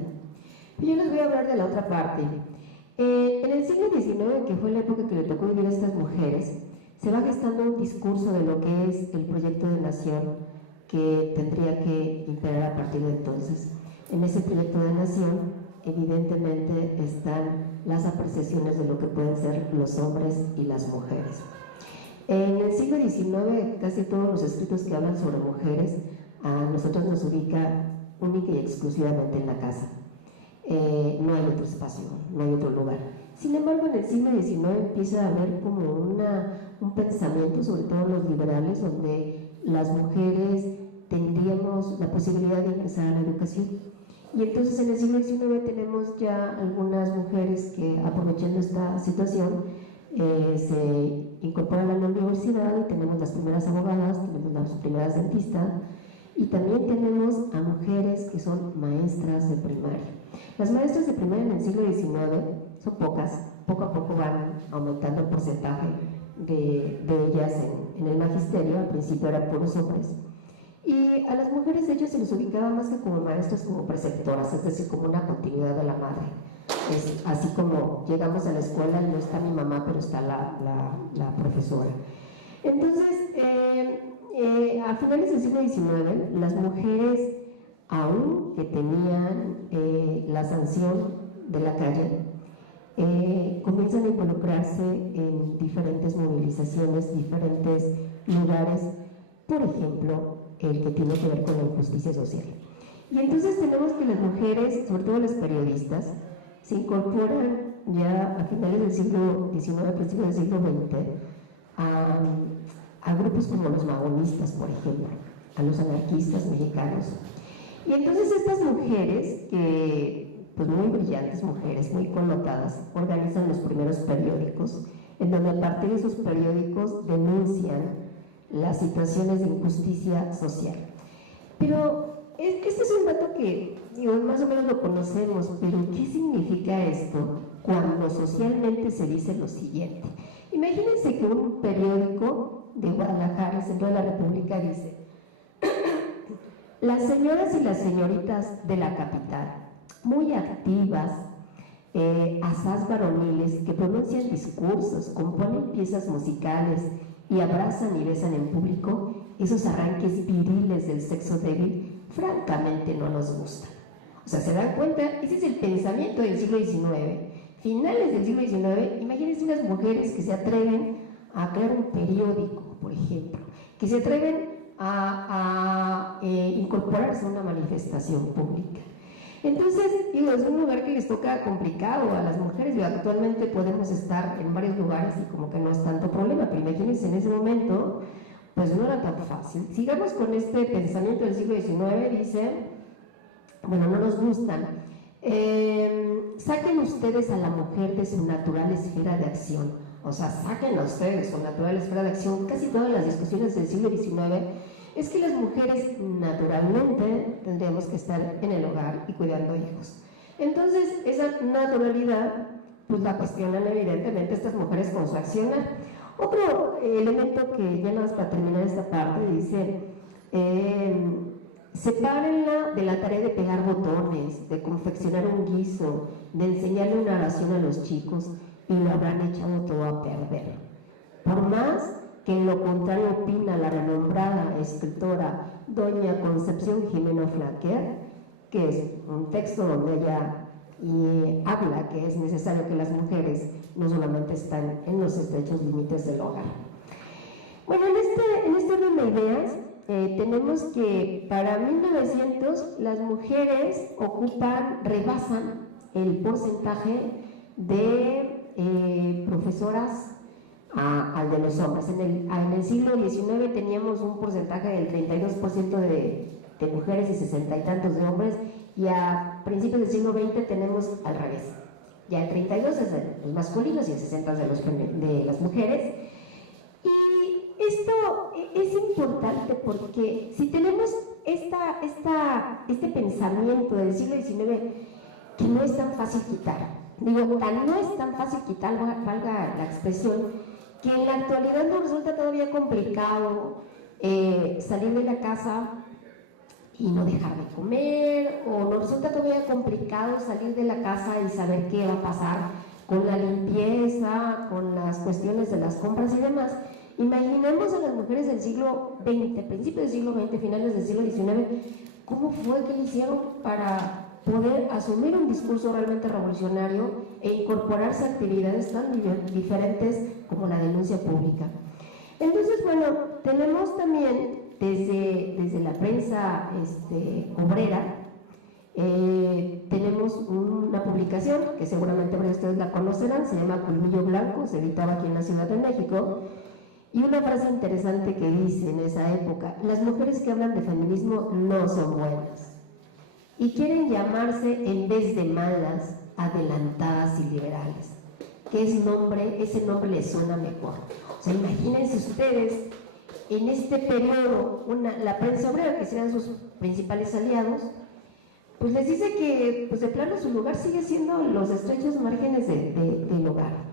Y yo les voy a hablar de la otra parte. En el siglo XIX, que fue la época que le tocó vivir a estas mujeres, se va gestando un discurso de lo que es el proyecto de nación que tendría que imperar a partir de entonces. En ese proyecto de nación, evidentemente, están las apreciaciones de lo que pueden ser los hombres y las mujeres. En el siglo XIX, casi todos los escritos que hablan sobre mujeres a nosotros nos ubica única y exclusivamente en la casa. No hay otro espacio, no hay otro lugar. Sin embargo, en el siglo XIX empieza a haber como un pensamiento, sobre todo los liberales, donde las mujeres tendríamos la posibilidad de ingresar a la educación. Y entonces en el siglo XIX tenemos ya algunas mujeres que, aprovechando esta situación, se incorporan a la universidad y tenemos las primeras abogadas, tenemos las primeras dentistas y también tenemos a mujeres que son maestras de primaria. Las maestras de primaria en el siglo XIX son pocas, poco a poco van aumentando el porcentaje de ellas en el magisterio. Al principio eran puros hombres. Y a las mujeres de ellas se les ubicaba más que como maestras, como preceptoras, es decir, como una continuidad de la madre. Es así como llegamos a la escuela y no está mi mamá, pero está la profesora. Entonces, a finales del siglo XIX, las mujeres, aún que tenían la sanción de la calle, comienzan a involucrarse en diferentes movilizaciones, diferentes lugares, por ejemplo, el que tiene que ver con la injusticia social. Y entonces tenemos que las mujeres, sobre todo las periodistas, se incorporan ya a finales del siglo XIX, principios del siglo XX, a grupos como los maonistas, por ejemplo, a los anarquistas mexicanos. Y entonces estas mujeres, pues muy brillantes mujeres, muy connotadas, organizan los primeros periódicos, en donde a partir de esos periódicos denuncian las situaciones de injusticia social. Pero este es un dato que, digo, más o menos lo conocemos, pero ¿qué significa esto cuando socialmente se dice lo siguiente? Imagínense que un periódico de Guadalajara, el centro de la República, dice: las señoras y las señoritas de la capital, muy activas, asaz varoniles, que pronuncian discursos, componen piezas musicales y abrazan y besan en público, esos arranques viriles del sexo débil, francamente no nos gustan. O sea, ¿se dan cuenta? Ese es el pensamiento del siglo XIX. Finales del siglo XIX, imagínense unas mujeres que se atreven a crear un periódico, por ejemplo, que se atreven a incorporarse a una manifestación pública. Entonces, digo, es un lugar que les toca complicado a las mujeres. Digo, actualmente podemos estar en varios lugares y como que no es tanto problema, pero imagínense en ese momento, pues no era tan fácil. Sigamos con este pensamiento del siglo XIX, dice, bueno, no nos gustan. Saquen ustedes a la mujer de su natural esfera de acción. O sea, saquen a ustedes de su natural esfera de acción. Casi todas las discusiones del siglo XIX es que las mujeres naturalmente tendríamos que estar en el hogar y cuidando hijos. Entonces, esa naturalidad, pues la cuestionan evidentemente estas mujeres con su accionar. Otro elemento que ya nada más para terminar esta parte dice: sepárenla de la tarea de pegar botones, de confeccionar un guiso, de enseñarle una oración a los chicos, y lo habrán echado todo a perder. Por más que que en lo contrario opina la renombrada escritora doña Concepción Jimeno Flaquer, que es un texto donde ella habla que es necesario que las mujeres no solamente están en los estrechos límites del hogar. Bueno, en este orden de ideas tenemos que para 1900 las mujeres rebasan el porcentaje de profesoras al de los hombres. En el siglo XIX teníamos un porcentaje del 32% de mujeres y 60 y tantos de hombres, y a principios del siglo XX tenemos al revés. Ya el 32 es de los masculinos y el 60 de las mujeres. Y esto es importante porque si tenemos este pensamiento del siglo XIX que no es tan fácil quitar, no es tan fácil quitar, valga la expresión, que en la actualidad nos resulta todavía complicado salir de la casa y no dejar de comer, o nos resulta todavía complicado salir de la casa y saber qué va a pasar con la limpieza, con las cuestiones de las compras y demás. Imaginemos a las mujeres del siglo XX, principios del siglo XX, finales del siglo XIX, cómo fue que lo hicieron para poder asumir un discurso realmente revolucionario e incorporarse a actividades tan diferentes como la denuncia pública. Entonces, bueno, tenemos también desde la prensa obrera, tenemos una publicación que seguramente ustedes la conocerán, se llama Colmillo Blanco, se editaba aquí en la Ciudad de México, y una frase interesante que dice en esa época: las mujeres que hablan de feminismo no son buenas y quieren llamarse, en vez de malas, adelantadas y liberales. Ese nombre les suena mejor. O sea, imagínense ustedes, en este periodo, la prensa obrera, que serían sus principales aliados, pues les dice que pues de plano su lugar sigue siendo los estrechos márgenes del hogar.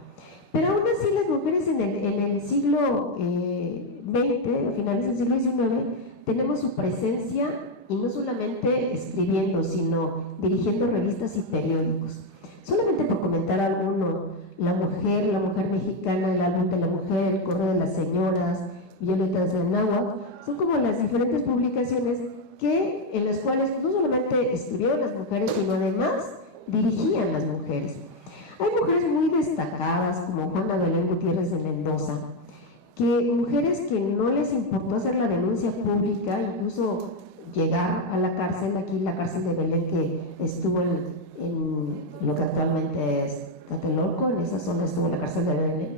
Pero aún así las mujeres en el siglo XX, a finales del siglo XIX, tenemos su presencia, y no solamente escribiendo, sino dirigiendo revistas y periódicos. Solamente por comentar alguno: La Mujer Mexicana, El Álbum de la Mujer, El Correo de las Señoras, Violetas de Anáhuac, son como las diferentes publicaciones en las cuales no solamente escribieron las mujeres, sino además dirigían las mujeres. Hay mujeres muy destacadas como Juana Belén Gutiérrez de Mendoza, mujeres que no les importó hacer la denuncia pública, incluso llegar a la cárcel, aquí la cárcel de Belén, que estuvo en lo que actualmente es Tlatelolco, en esa zona estuvo la cárcel de Belén.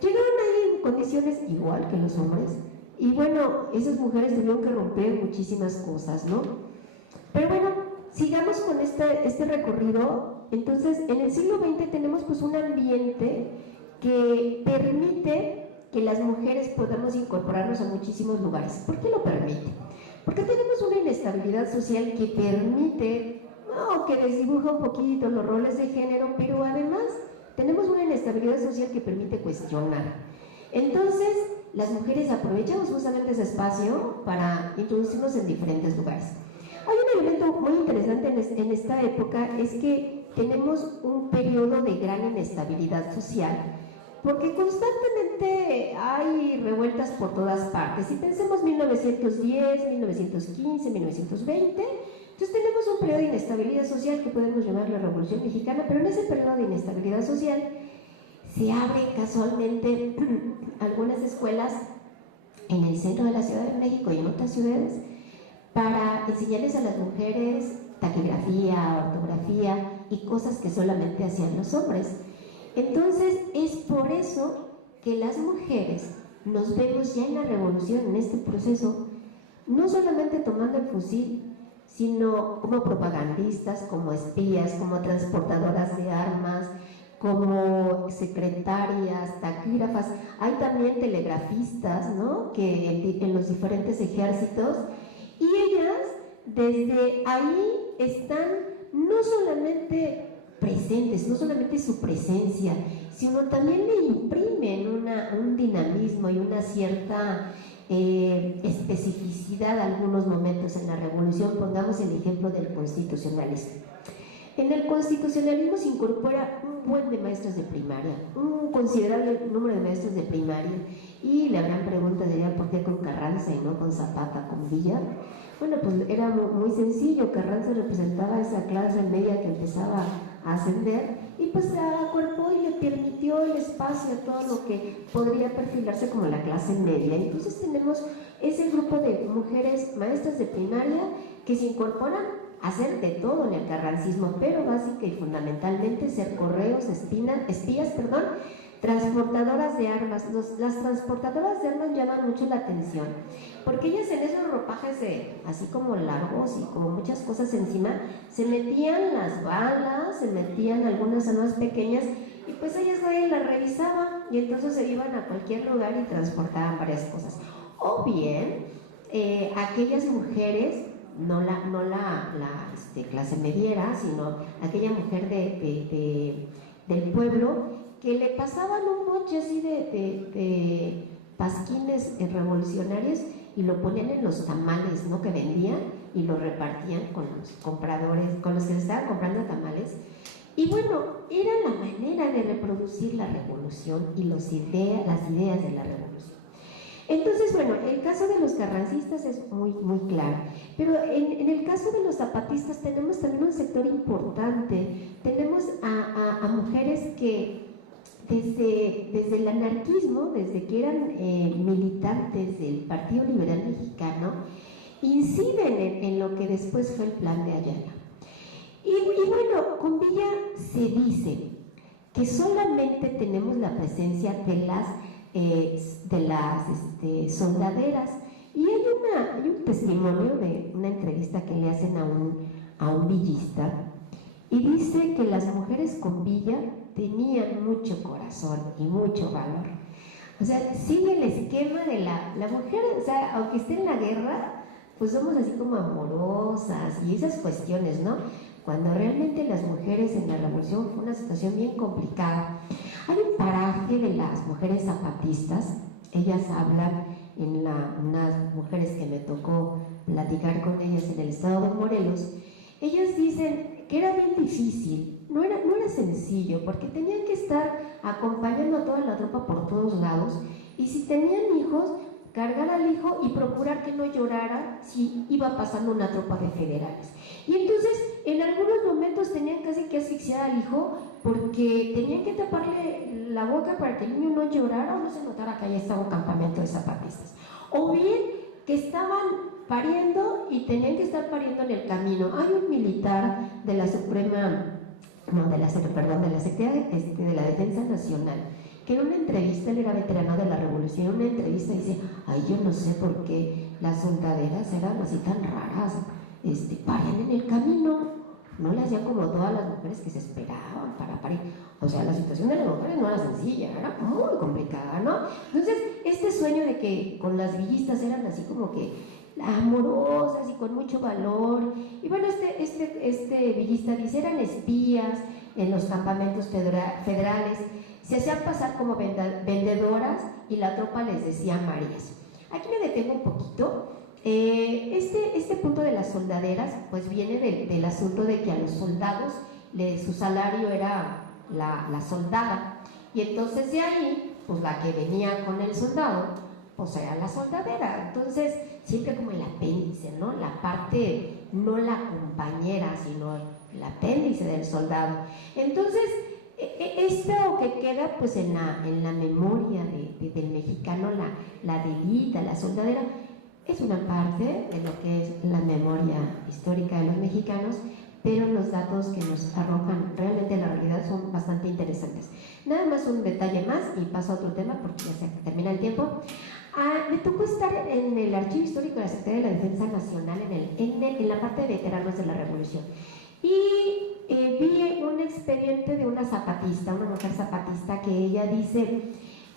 Llegaron ahí en condiciones igual que los hombres, y bueno, esas mujeres tuvieron que romper muchísimas cosas, ¿no? Pero bueno, sigamos con este recorrido. Entonces, en el siglo XX tenemos pues un ambiente que permite que las mujeres podamos incorporarnos a muchísimos lugares. ¿Por qué lo permite? Porque tenemos una inestabilidad social que permite, que desdibuja un poquito los roles de género, pero además tenemos una inestabilidad social que permite cuestionar. Entonces, las mujeres aprovechamos justamente ese espacio para introducirnos en diferentes lugares. Hay un elemento muy interesante en esta época, es que tenemos un periodo de gran inestabilidad social, porque constantemente hay revueltas por todas partes. Si pensemos 1910, 1915, 1920, entonces tenemos un periodo de inestabilidad social que podemos llamar la Revolución Mexicana, pero en ese periodo de inestabilidad social se abren casualmente algunas escuelas en el centro de la Ciudad de México y en otras ciudades para enseñarles a las mujeres taquigrafía, ortografía y cosas que solamente hacían los hombres. Entonces es por eso que las mujeres nos vemos ya en la revolución, en este proceso, no solamente tomando el fusil, sino como propagandistas, como espías, como transportadoras de armas, como secretarias, taquígrafas. Hay también telegrafistas, ¿no?, que en los diferentes ejércitos, y ellas desde ahí están no solamente presentes, no solamente su presencia, sino también le imprimen un dinamismo y una cierta especificidad a algunos momentos en la revolución. Pongamos el ejemplo del constitucionalismo. En el constitucionalismo se incorpora un buen de maestros de primaria, un considerable número de maestros de primaria, y la gran pregunta sería ¿por qué con Carranza y no con Zapata, con Villa? Bueno, pues era muy sencillo. Carranza representaba esa clase media que empezaba a ascender y pues se acuerpó y le permitió el espacio a todo lo que podría perfilarse como la clase media. Entonces tenemos ese grupo de mujeres maestras de primaria que se incorporan a hacer de todo en el carrancismo, pero básica y fundamentalmente ser correos, espías, transportadoras de armas. Las transportadoras de armas llaman mucho la atención, porque ellas en esos ropajes así como largos y como muchas cosas encima, se metían las balas, se metían algunas armas pequeñas, y pues ellas nadie las revisaba, y entonces se iban a cualquier lugar y transportaban varias cosas. O bien, aquellas mujeres, no la clase mediera, sino aquella mujer del pueblo, que le pasaban un moche así de pasquines revolucionarios y lo ponían en los tamales, ¿no?, que vendían, y lo repartían con los compradores, con los que les estaban comprando tamales. Y bueno, era la manera de reproducir la revolución y las ideas de la revolución. Entonces, bueno, el caso de los carrancistas es muy claro, pero en el caso de los zapatistas tenemos también un sector importante. Tenemos a mujeres que desde el anarquismo, desde que eran militantes del Partido Liberal Mexicano, inciden en lo que después fue el Plan de Ayala. Y bueno, con Villa se dice que solamente tenemos la presencia de las soldaderas, y hay un testimonio de una entrevista que le hacen a un villista, y dice que las mujeres con Villa tenían mucho corazón y mucho valor. O sea, sigue el esquema de la mujer, o sea, aunque esté en la guerra, pues somos así como amorosas y esas cuestiones, ¿no? Cuando realmente las mujeres en la revolución fue una situación bien complicada. Hay un paraje de las mujeres zapatistas, ellas hablan unas mujeres que me tocó platicar con ellas en el estado de Morelos. Ellas dicen que era bien difícil, no era sencillo, porque tenían que estar acompañando a toda la tropa por todos lados, y si tenían hijos, cargar al hijo y procurar que no llorara si iba pasando una tropa de federales. Y entonces en algunos momentos tenían casi que asfixiar al hijo, porque tenían que taparle la boca para que el niño no llorara o no se notara que allá estaba un campamento de zapatistas. O bien que estaban pariendo y tenían que estar pariendo en el camino. Hay un militar de la Secretaría de la Defensa Nacional, que en una entrevista, él era veterano de la Revolución, en una entrevista dice: ay, yo no sé por qué las soldaderas eran así tan raras, parían en el camino, no le hacían como todas las mujeres que se esperaban para parir. O sea, la situación de las mujeres no era sencilla, era muy complicada, ¿no? Entonces, este sueño de que con las villistas eran así como que amorosas y con mucho valor, y bueno, este villista dice, eran espías en los campamentos federales, se hacían pasar como vendedoras y la tropa les decía Marías. Aquí me detengo un poquito. Este punto de las soldaderas pues viene del asunto de que a los soldados su salario era la soldada, y entonces de ahí pues la que venía con el soldado pues era la soldadera. Entonces siempre como el apéndice, ¿no? La parte, no la compañera, sino el apéndice del soldado. Entonces esto que queda pues en la memoria del mexicano, la delita, la soldadera, es una parte de lo que es la memoria histórica de los mexicanos, pero los datos que nos arrojan realmente la realidad son bastante interesantes. Nada más un detalle más y paso a otro tema porque ya se termina el tiempo. Me tocó estar en el Archivo Histórico de la Secretaría de la Defensa Nacional en la parte de veteranos de la Revolución, y vi un expediente de una zapatista, una mujer zapatista, que ella dice,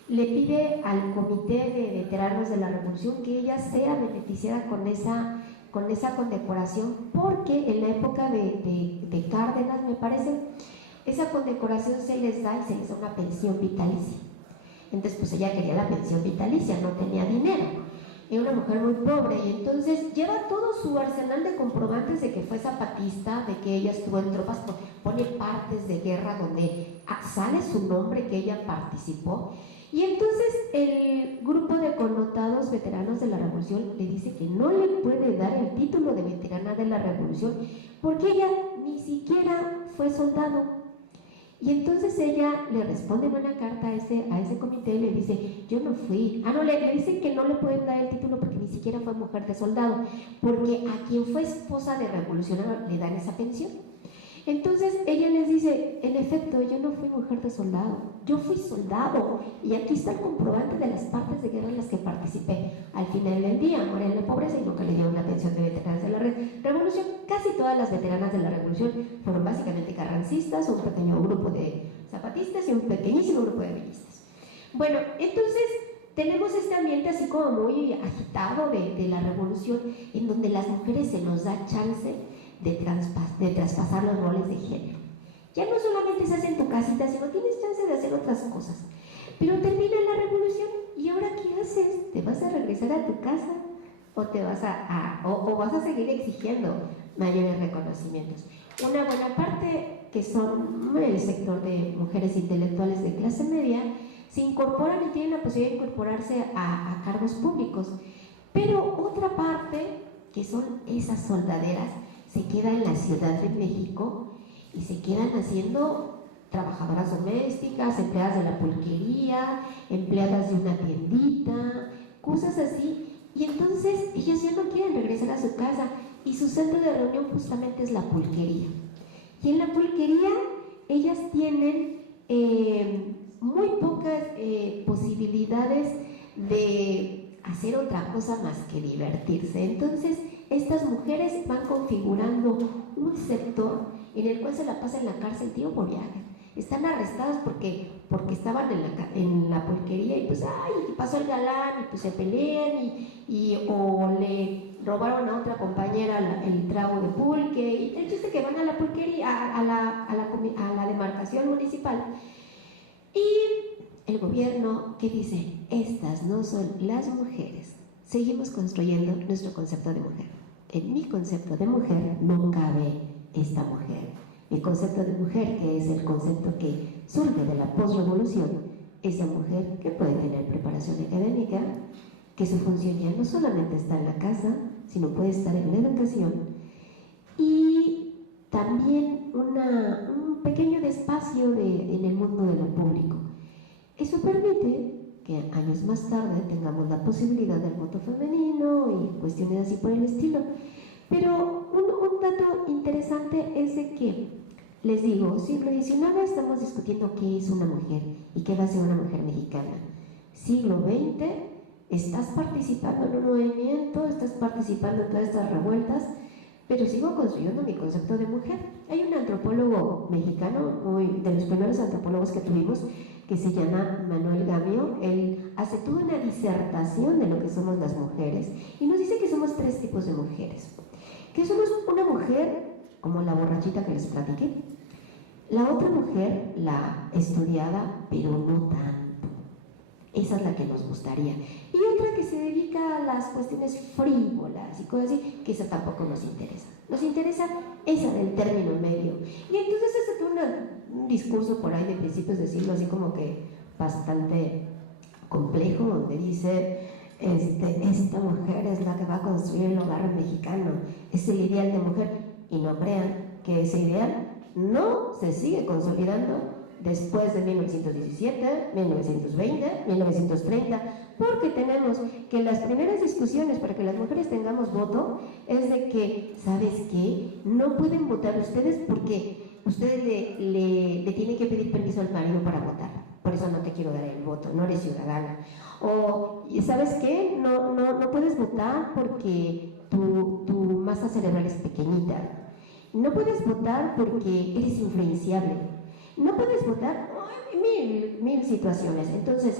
le pide al Comité de Veteranos de la Revolución que ella sea beneficiada con esa condecoración, porque en la época de Cárdenas, me parece, esa condecoración se les da una pensión vitalicia. Entonces pues ella quería la pensión vitalicia, no tenía dinero. era una mujer muy pobre, y entonces lleva todo su arsenal de comprobantes de que fue zapatista, de que ella estuvo en tropas, pone partes de guerra donde sale su nombre que ella participó. Y entonces el grupo de connotados veteranos de la revolución le dice que no le puede dar el título de veterana de la revolución porque ella ni siquiera fue soldado. Y entonces ella le responde en una carta a ese comité y le dice, yo no fui. Le dicen que no le pueden dar el título porque ni siquiera fue mujer de soldado, porque a quien fue esposa de revolucionario le dan esa pensión. Entonces ella les dice, en efecto, yo no fui mujer de soldado, yo fui soldado, y aquí está el comprobante de las partes de guerra en las que participé. Al final del día muere en la pobreza y nunca le dieron la pensión de veteranas de la revolución. Casi todas las veteranas de la revolución fueron básicamente carrancistas, un pequeño grupo de zapatistas y un pequeñísimo grupo de villistas. Bueno, entonces tenemos este ambiente así como muy agitado de la revolución, en donde las mujeres se nos da chance de traspasar los roles de género. Ya no solamente se hace en tu casita, sino tienes chance de hacer otras cosas. Pero termina la revolución y ahora ¿qué haces? ¿Te vas a regresar a tu casa o te vas o vas a seguir exigiendo mayores reconocimientos? Una buena parte, que son el sector de mujeres intelectuales de clase media, se incorporan y tienen la posibilidad de incorporarse a cargos públicos, pero otra parte, que son esas soldaderas, se queda en la Ciudad de México y se quedan haciendo trabajadoras domésticas, empleadas de la pulquería, empleadas de una tiendita, cosas así. Y entonces ellas ya no quieren regresar a su casa y su centro de reunión justamente es la pulquería. Y en la pulquería ellas tienen muy pocas posibilidades de hacer otra cosa más que divertirse. Entonces estas mujeres van configurando un sector en el cual se la pasa en la cárcel tiro por viaje. Están arrestadas porque estaban en la pulquería y pues pasó el galán y pues se pelean o le robaron a otra compañera el trago de pulque, y el chiste que van a la pulquería, a la demarcación municipal, y el gobierno que dice, estas no son las mujeres. Seguimos construyendo nuestro concepto de mujer. En mi concepto de mujer no cabe esta mujer. Mi concepto de mujer, que es el concepto que surge de la posrevolución, esa mujer que puede tener preparación académica, que su función ya no solamente está en la casa, sino puede estar en la educación, y también un pequeño espacio en el mundo de lo público. Eso permite que años más tarde tengamos la posibilidad del voto femenino y cuestiones así por el estilo. Pero un dato interesante es de que, les digo, siglo XIX estamos discutiendo qué es una mujer y qué va a ser una mujer mexicana. Siglo XX, estás participando en un movimiento, estás participando en todas estas revueltas, pero sigo construyendo mi concepto de mujer. Hay un antropólogo mexicano, de los primeros antropólogos que tuvimos, que se llama Manuel Gamio. Él hace toda una disertación de lo que somos las mujeres y nos dice que somos tres tipos de mujeres. Que somos una mujer como la borrachita que les platiqué, la otra mujer, la estudiada, pero no tanto. Esa es la que nos gustaría. Y otra que se dedica a las cuestiones frívolas y cosas así, que esa tampoco nos interesa. Nos interesa esa del término medio. Y entonces se tuvo un discurso por ahí de principios de siglo, así como que bastante complejo, donde dice, esta mujer es la que va a construir el hogar mexicano, es el ideal de mujer. Y no crean que ese ideal no se sigue consolidando después de 1917, 1920, 1930, porque tenemos que las primeras discusiones para que las mujeres tengamos voto es de que, ¿sabes qué? No pueden votar ustedes porque ustedes le tienen que pedir permiso al marido para votar, por eso no te quiero dar el voto, no eres ciudadana. O, ¿sabes qué? No puedes votar porque tu masa cerebral es pequeñita. No puedes votar porque eres influenciable. No puedes votar, mil situaciones. Entonces,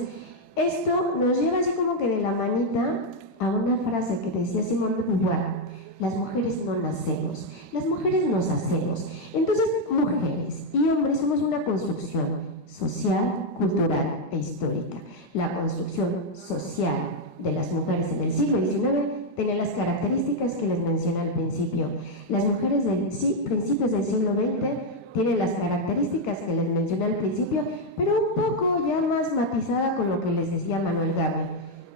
esto nos lleva así como que de la manita a una frase que decía Simone de Beauvoir: las mujeres no nacemos, las mujeres nos hacemos. Entonces, mujeres y hombres somos una construcción social, cultural e histórica. La construcción social de las mujeres en el siglo XIX tenía las características que les mencioné al principio. Las mujeres de principios del siglo XX tienen las características que les mencioné al principio, pero un poco ya más matizada con lo que les decía Manuel Gabe.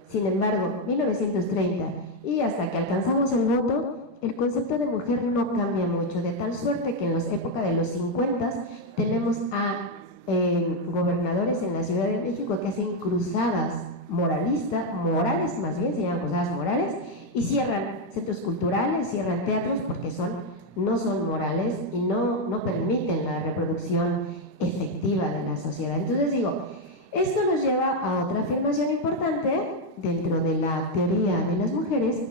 Sin embargo, 1930 y hasta que alcanzamos el voto, el concepto de mujer no cambia mucho, de tal suerte que en la época de los 50 tenemos a gobernadores en la Ciudad de México que hacen cruzadas morales más bien, se llaman cruzadas morales, y cierran centros culturales, cierran teatros porque no son morales y no permiten la reproducción efectiva de la sociedad. Entonces digo, esto nos lleva a otra afirmación importante dentro de la teoría de las mujeres,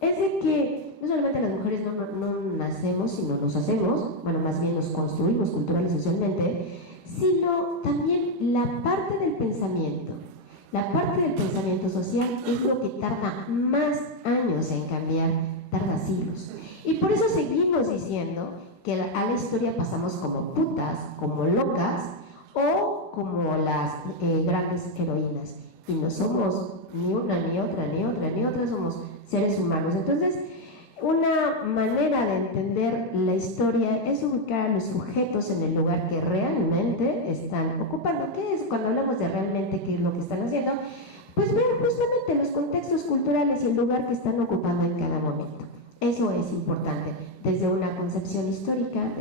es de que no solamente las mujeres no nacemos, sino nos hacemos, bueno, más bien nos construimos cultural y socialmente, sino también la parte del pensamiento. La parte del pensamiento social es lo que tarda más años en cambiar, tarda siglos. Y por eso seguimos diciendo que a la historia pasamos como putas, como locas o como las grandes heroínas. Y no somos ni una, ni otra, ni otra, ni otra, somos seres humanos. Entonces, una manera de entender la historia es ubicar a los sujetos en el lugar que realmente están ocupando. ¿Qué es cuando hablamos de realmente qué es lo que están haciendo? Pues ver justamente los contextos culturales y el lugar que están ocupando en cada momento. Eso es importante. Desde una concepción histórica,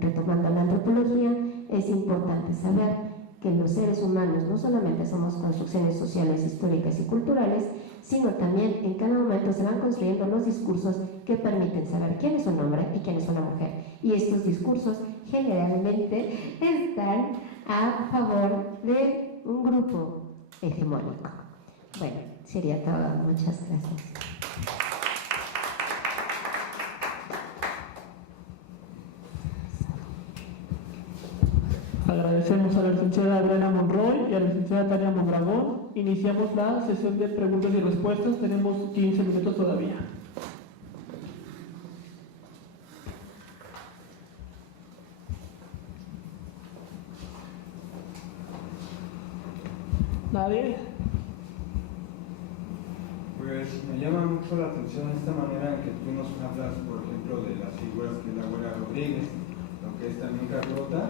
retomando la antropología, es importante saber que los seres humanos no solamente somos construcciones sociales, históricas y culturales, sino también en cada momento se van construyendo los discursos que permiten saber quién es un hombre y quién es una mujer. Y estos discursos generalmente están a favor de un grupo hegemónico. Bueno, sería todo. Muchas gracias. Agradecemos a la licenciada Adriana Monroy y a la licenciada Tania Mondragón. Iniciamos la sesión de preguntas y respuestas. Tenemos 15 minutos todavía. ¿Nadie? Pues me llama mucho la atención esta manera en que tú nos hablas, por ejemplo, de las figuras que es la abuela Rodríguez, lo que es también Carlota.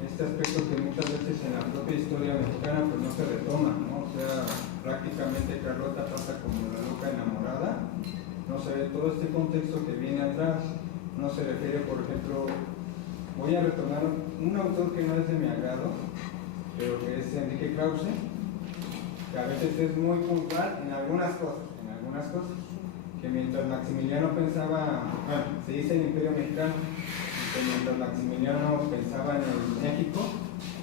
Este aspecto que muchas veces en la propia historia mexicana pues no se retoma, ¿no? O sea, prácticamente Carlota pasa como la loca enamorada, no se ve todo este contexto que viene atrás, no se refiere, por ejemplo, voy a retomar un autor que no es de mi agrado, pero que es Enrique Krause, que a veces es muy puntual en algunas cosas, que mientras Maximiliano pensaba, bueno, se dice el Imperio Mexicano, que mientras Maximiliano pensaba en el México,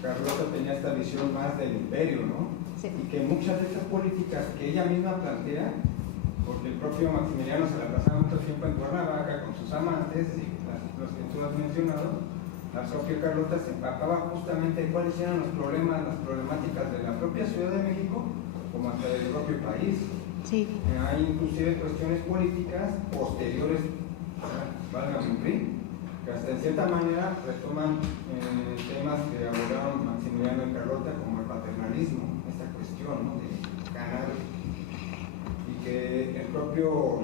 Carlota tenía esta visión más del imperio, ¿no? Sí. Y que muchas de estas políticas que ella misma plantea, porque el propio Maximiliano se la pasaba mucho tiempo en Cuernavaca con sus amantes, y los que tú has mencionado, la propia Carlota se empapaba justamente de cuáles eran los problemas, las problemáticas de la propia Ciudad de México, como hasta del propio país. Sí. Hay inclusive cuestiones políticas posteriores, válgame un PRI, que hasta en cierta manera retoman temas que abordaron Maximiliano y Carlota, como el paternalismo, esta cuestión, ¿no?, de ganar, y que el propio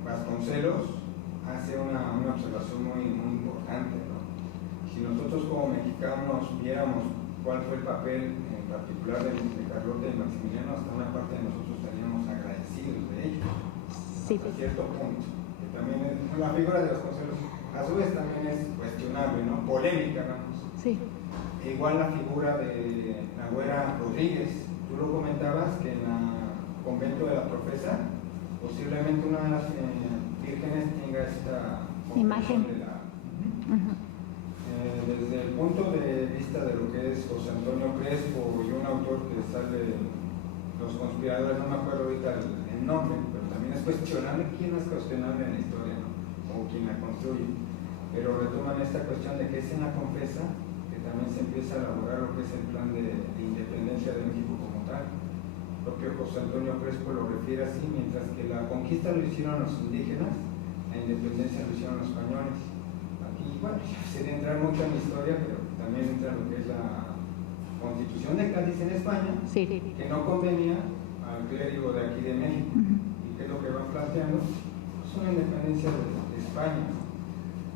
Vasconcelos hace una observación muy importante, ¿no? Si nosotros como mexicanos viéramos cuál fue el papel en particular de Carlota y Maximiliano, hasta una parte de nosotros estaríamos agradecidos de ellos, sí, hasta cierto punto. También la figura de Vasconcelos a su vez también es cuestionable, ¿no?, polémica, vamos. Sí. Igual la figura de la güera Rodríguez, tú lo comentabas que en el convento de la Profesa posiblemente una de las vírgenes tenga esta imagen de la, desde el punto de vista de lo que es José Antonio Crespo y un autor que sale, los conspiradores, no me acuerdo ahorita el nombre, pero también es cuestionable. ¿Quién es cuestionable en la historia, no?, o quien la construye? Pero retoman esta cuestión de que es en la Confesa que también se empieza a elaborar lo que es el plan de independencia de México como tal. El propio José Antonio Crespo lo refiere así: mientras que la conquista lo hicieron los indígenas, la independencia lo hicieron los españoles. Aquí, bueno, sería entrar mucho en la historia, pero también entra lo que es la Constitución de Cádiz en España, Sí. que no convenía al clérigo de aquí de México. ¿Y qué es lo que van planteando? Pues una independencia de España.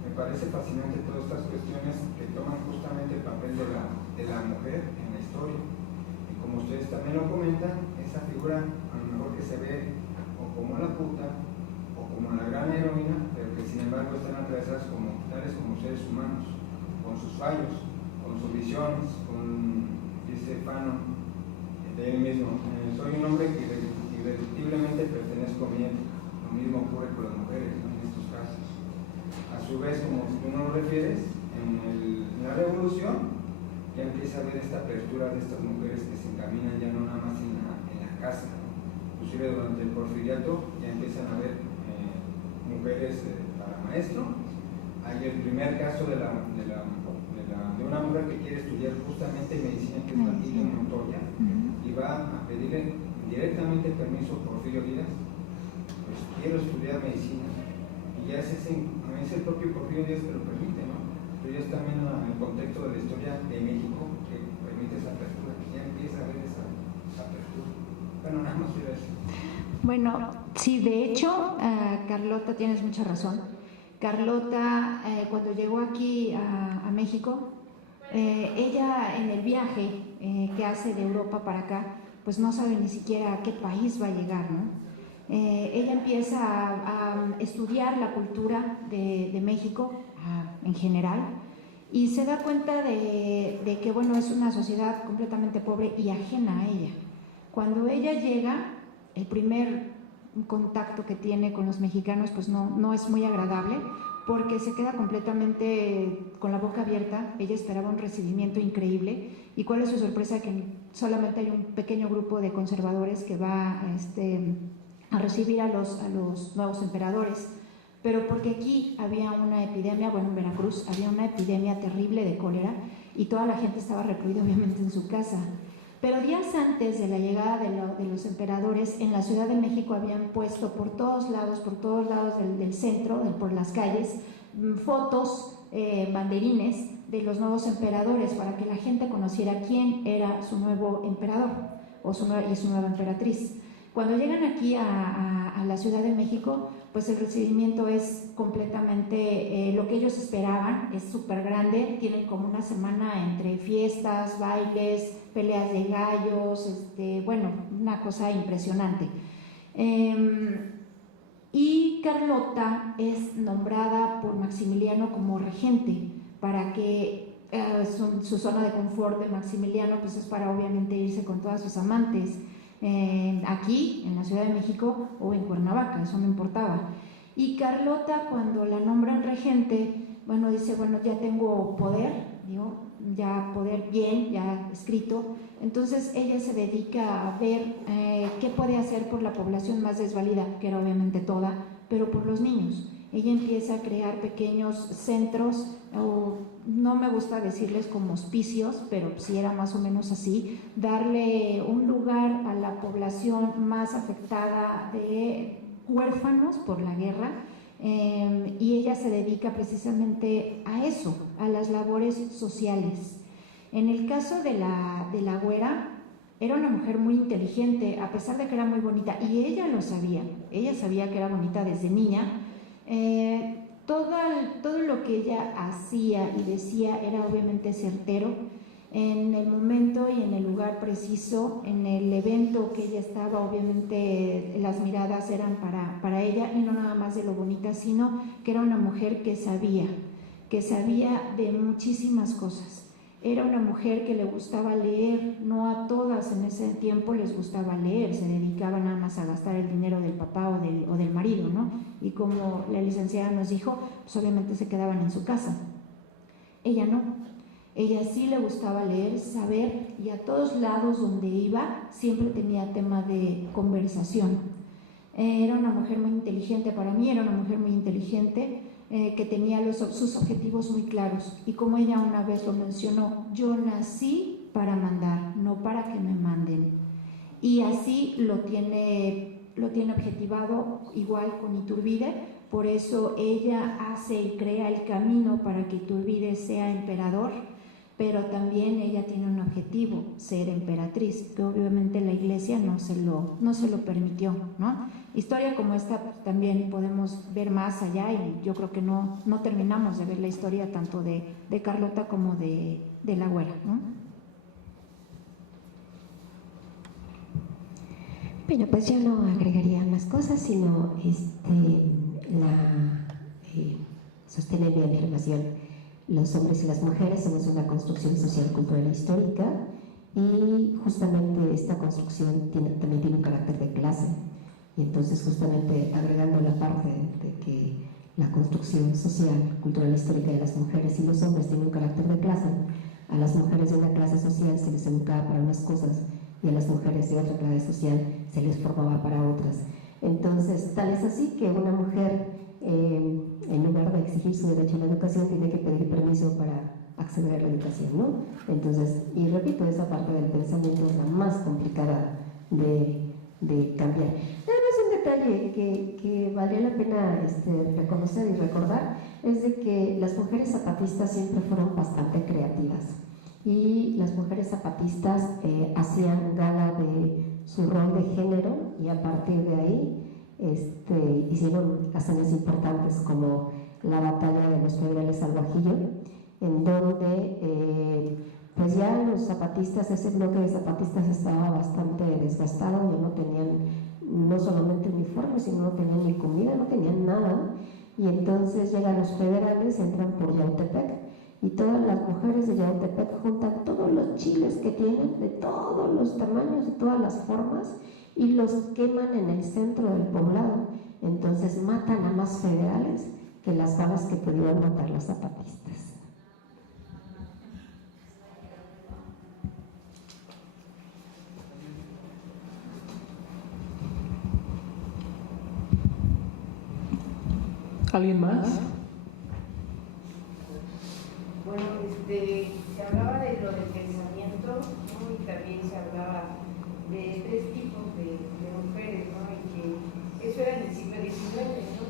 Me parece fascinante todas estas cuestiones que toman justamente el papel de la mujer en la historia. Y como ustedes también lo comentan, esa figura a lo mejor que se ve o como la puta o como la gran heroína, pero que sin embargo están atravesadas como tales, como seres humanos, con sus fallos, con sus visiones, con, dice Fanon de él mismo, soy un hombre que irreductiblemente pertenezco a mi época. Lo mismo ocurre con las mujeres, ¿no? En estos casos. A su vez, como tú no lo refieres, en la revolución ya empieza a haber esta apertura de estas mujeres que se encaminan ya no nada más en la casa, ¿no? Inclusive durante el porfiriato ya empiezan a haber mujeres para maestro. Hay el primer caso de una mujer que quiere estudiar justamente medicina, que es Matilde Montoya, y va a pedirle directamente permiso a Porfirio Díaz, pues quiero estudiar medicina, y ya es el propio Porfirio Díaz que lo permite, ¿no? Pero ya es también en el contexto de la historia de México que permite esa apertura, que ya empieza a haber esa apertura. Bueno, nada más quiero decir. Bueno, sí, de hecho, Carlota, tienes mucha razón. Carlota, cuando llegó aquí a México, ella en el viaje que hace de Europa para acá, pues no sabe ni siquiera a qué país va a llegar, ¿no? Ella empieza a estudiar la cultura de México en general y se da cuenta de que, bueno, es una sociedad completamente pobre y ajena a ella. Cuando ella llega, el primer contacto que tiene con los mexicanos pues no es muy agradable, porque se queda completamente con la boca abierta. Ella esperaba un recibimiento increíble, y cuál es su sorpresa, que solamente hay un pequeño grupo de conservadores que va a recibir a los nuevos emperadores, pero porque aquí había una epidemia, bueno, en Veracruz había una epidemia terrible de cólera y toda la gente estaba recluida obviamente en su casa. Pero días antes de la llegada de los emperadores, en la Ciudad de México habían puesto por todos lados del centro, por las calles, fotos, banderines de los nuevos emperadores, para que la gente conociera quién era su nuevo emperador y su nueva emperatriz. Cuando llegan aquí a la Ciudad de México, pues el recibimiento es completamente lo que ellos esperaban, es súper grande. Tienen como una semana entre fiestas, bailes, peleas de gallos, bueno, una cosa impresionante. Y Carlota es nombrada por Maximiliano como regente, para que su zona de confort de Maximiliano pues es para obviamente irse con todas sus amantes. Aquí en la Ciudad de México o en Cuernavaca, eso no importaba. Y Carlota, cuando la nombran regente, bueno, dice, bueno, ya tengo poder, ya poder bien, ya escrito. Entonces ella se dedica a ver qué puede hacer por la población más desvalida, que era obviamente toda, pero por los niños. Ella empieza a crear pequeños centros, o no me gusta decirles como hospicios, pero sí era más o menos así, darle un lugar a la población más afectada de huérfanos por la guerra, y ella se dedica precisamente a eso, a las labores sociales. En el caso de la güera, era una mujer muy inteligente, a pesar de que era muy bonita, y ella lo sabía, ella sabía que era bonita desde niña. Todo lo que ella hacía y decía era obviamente certero, en el momento y en el lugar preciso, en el evento que ella estaba, obviamente las miradas eran para ella, y no nada más de lo bonita, sino que era una mujer que sabía de muchísimas cosas. Era una mujer que le gustaba leer, no a todas en ese tiempo les gustaba leer, se dedicaban nada más a gastar el dinero del papá o del marido, ¿no? Y como la licenciada nos dijo, pues obviamente se quedaban en su casa. Ella no, ella sí le gustaba leer, saber, y a todos lados donde iba siempre tenía tema de conversación. Era una mujer muy inteligente, para mí era una mujer muy inteligente, que tenía sus objetivos muy claros, y como ella una vez lo mencionó, yo nací para mandar, no para que me manden, y así lo tiene objetivado igual con Iturbide. Por eso ella hace y crea el camino para que Iturbide sea emperador. pero también ella tiene un objetivo, ser emperatriz, que obviamente la Iglesia no se lo permitió, ¿no? Historia como esta pues, también podemos ver más allá, y yo creo que no terminamos de ver la historia tanto de Carlota como de la Güera, ¿no? Bueno, pues yo no agregaría más cosas, sino sostener mi afirmación. Los hombres y las mujeres somos una construcción social, cultural e histórica, y justamente esta construcción también tiene un carácter de clase. Y entonces, justamente agregando la parte de que la construcción social, cultural e histórica de las mujeres y los hombres tiene un carácter de clase, a las mujeres de una clase social se les educaba para unas cosas y a las mujeres de otra clase social se les formaba para otras. Entonces, tal es así que una mujer, en lugar de exigir su derecho a la educación, tiene que pedir permiso para acceder a la educación, ¿no? Entonces, y repito, esa parte del pensamiento es la más complicada de cambiar. Nada más un detalle que valdría la pena reconocer y recordar, es de que las mujeres zapatistas siempre fueron bastante creativas, y las mujeres zapatistas hacían gala de su rol de género, y a partir de ahí hicieron hazañas importantes como la batalla de los Federales al Guajillo, en donde pues ya los zapatistas, ese bloque de zapatistas estaba bastante desgastado, ya no tenían no solamente uniformes, sino no tenían ni comida, no tenían nada, y entonces llegan los federales, entran por Yautepec, y todas las mujeres de Yautepec juntan todos los chiles que tienen, de todos los tamaños, de todas las formas, y los queman en el centro del poblado. Entonces matan a más federales que las balas que pudieron matar los zapatistas. ¿Alguien más? Bueno, se hablaba de lo del pensamiento, ¿no? Y también se hablaba de tres tipos de mujeres, ¿no? Y que eso era en el siglo XIX, ¿no?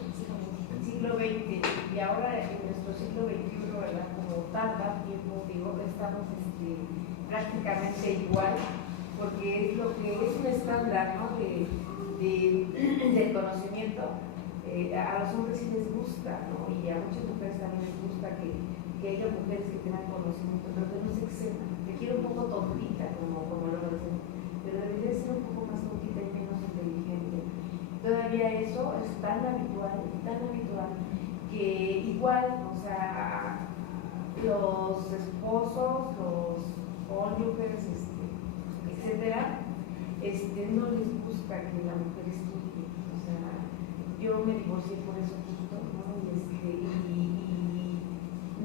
Siglo XX, y ahora en nuestro siglo XXI, ¿verdad? Como tarda tiempo, digo, estamos prácticamente igual, porque es lo que es un estándar, ¿no? del conocimiento. A los hombres sí les gusta, ¿no? Y a muchas mujeres también les gusta que haya mujeres que tengan conocimiento, pero que no se excedan. Te quiero un poco tontita, como lo dicen, pero debería ser un poco más tontita y menos inteligente. Todavía eso es tan habitual, que igual, o sea, los esposos, los cónyuges, etcétera, no les gusta que la mujer estudie. O sea, yo me divorcié por eso justo, ¿no? Y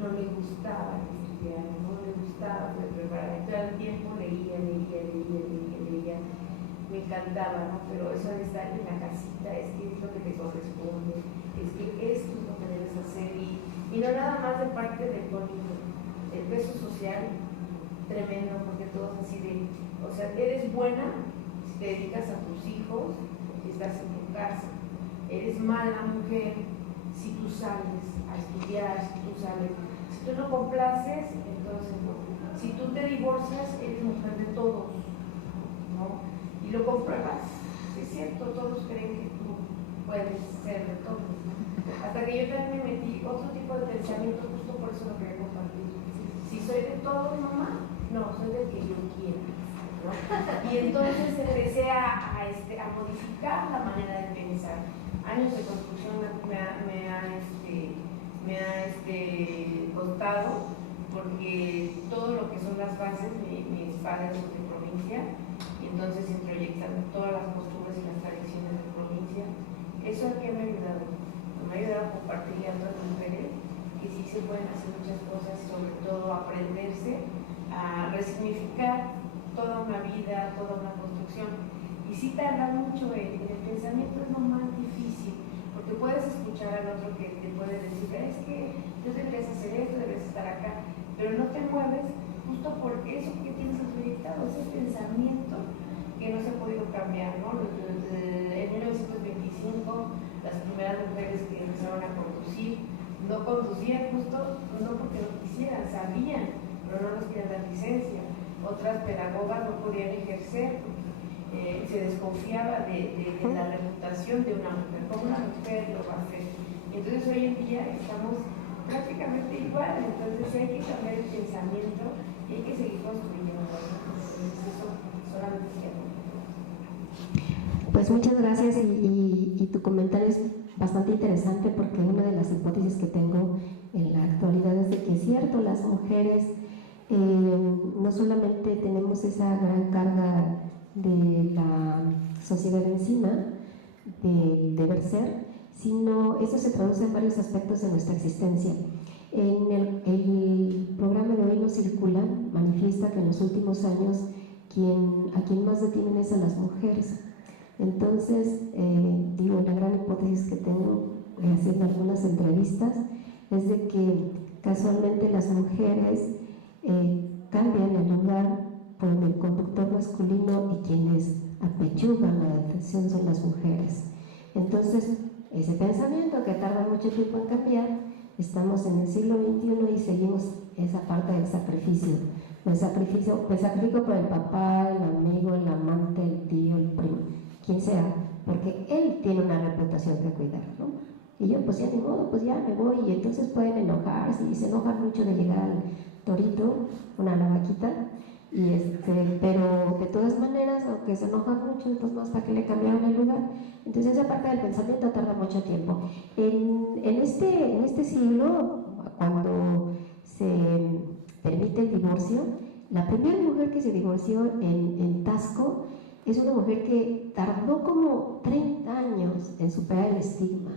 no le gustaba estudiar, no le gustaba preparar. Todo el tiempo leía. Me encantaba, ¿no? Pero eso de estar en la casita es que es lo que te corresponde, es que esto es lo que debes hacer, y no nada más de parte del cónyuge. El peso social tremendo, porque todos así o sea, eres buena si te dedicas a tus hijos, si estás en tu casa. Eres mala mujer si tú sales a estudiar, si tú no complaces, entonces no. Si tú te divorcias, eres mujer de todos, ¿no? Y lo compruebas. Es cierto, todos creen que tú puedes ser de todos, ¿no? Hasta que yo también me metí otro tipo de pensamiento, justo por eso lo quería compartir. Si soy de todos, mamá, no, soy del que yo quiera, ¿no? Y entonces empecé a modificar la manera de pensar. Años de construcción me ha costado, porque todo lo que son las bases, mis padres son de provincia, y entonces introyectando todas las costumbres y las tradiciones de provincia, eso es que me ha ayudado a compartirle a otras mujeres que sí se pueden hacer muchas cosas, sobre todo aprenderse a resignificar toda una vida, toda una construcción. Y sí tarda mucho el pensamiento, es lo más difícil, porque puedes escuchar al otro que te puede decir, es que tú deberías hacer esto, deberías estar acá, pero no te mueves justo porque eso que tienes proyectado, ese pensamiento que no se ha podido cambiar, ¿no? En 1925, las primeras mujeres que empezaron a conducir, no conducían justo, no porque no quisieran, sabían, pero no lo nos quieren dar licencia, otras pedagogas no podían ejercer porque se desconfiaba de la reputación de una mujer, como una mujer lo va a hacer. Y entonces hoy en día estamos prácticamente igual, entonces hay que cambiar el pensamiento y hay que seguir construyendo, ¿no? Eso solamente es que... Pues muchas gracias y tu comentario es bastante interesante porque una de las hipótesis que tengo en la actualidad es de que es cierto, las mujeres no solamente tenemos esa gran carga de la sociedad encima, del deber ser, sino eso se traduce en varios aspectos de nuestra existencia. En el programa de Hoy No Circula manifiesta que en los últimos años a quien más detienen es a las mujeres. Entonces, la gran hipótesis que tengo haciendo algunas entrevistas es de que casualmente las mujeres cambian el lugar por el conductor masculino y quienes apechugan la detención son las mujeres. Entonces, ese pensamiento que tarda mucho tiempo en cambiar, estamos en el siglo XXI y seguimos esa parte del sacrificio. Me sacrifico por el papá, el amigo, el amante, el tío, el primo, quien sea, porque él tiene una reputación que cuidar, ¿no? Y yo, pues ya ni modo, pues ya me voy, y entonces pueden enojarse, y se enojan mucho de llegar al torito, a la vaquita, pero de todas maneras, aunque se enojan mucho, entonces más para que le cambiaron el lugar. Entonces esa parte del pensamiento tarda mucho tiempo. En este siglo, cuando se permite el divorcio, la primera mujer que se divorció en Tasco es una mujer que tardó como 30 años en superar el estigma.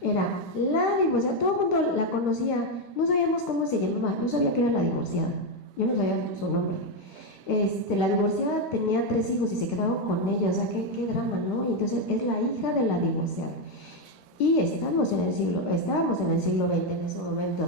Era la divorciada, todo el mundo la conocía, no sabíamos cómo se llamaba, yo sabía que era la divorciada, yo no sabía su nombre. La divorciada tenía 3 hijos y se quedaron con ella, o sea, qué drama, ¿no? Y entonces es la hija de la divorciada. Y estábamos en el siglo XX en ese momento.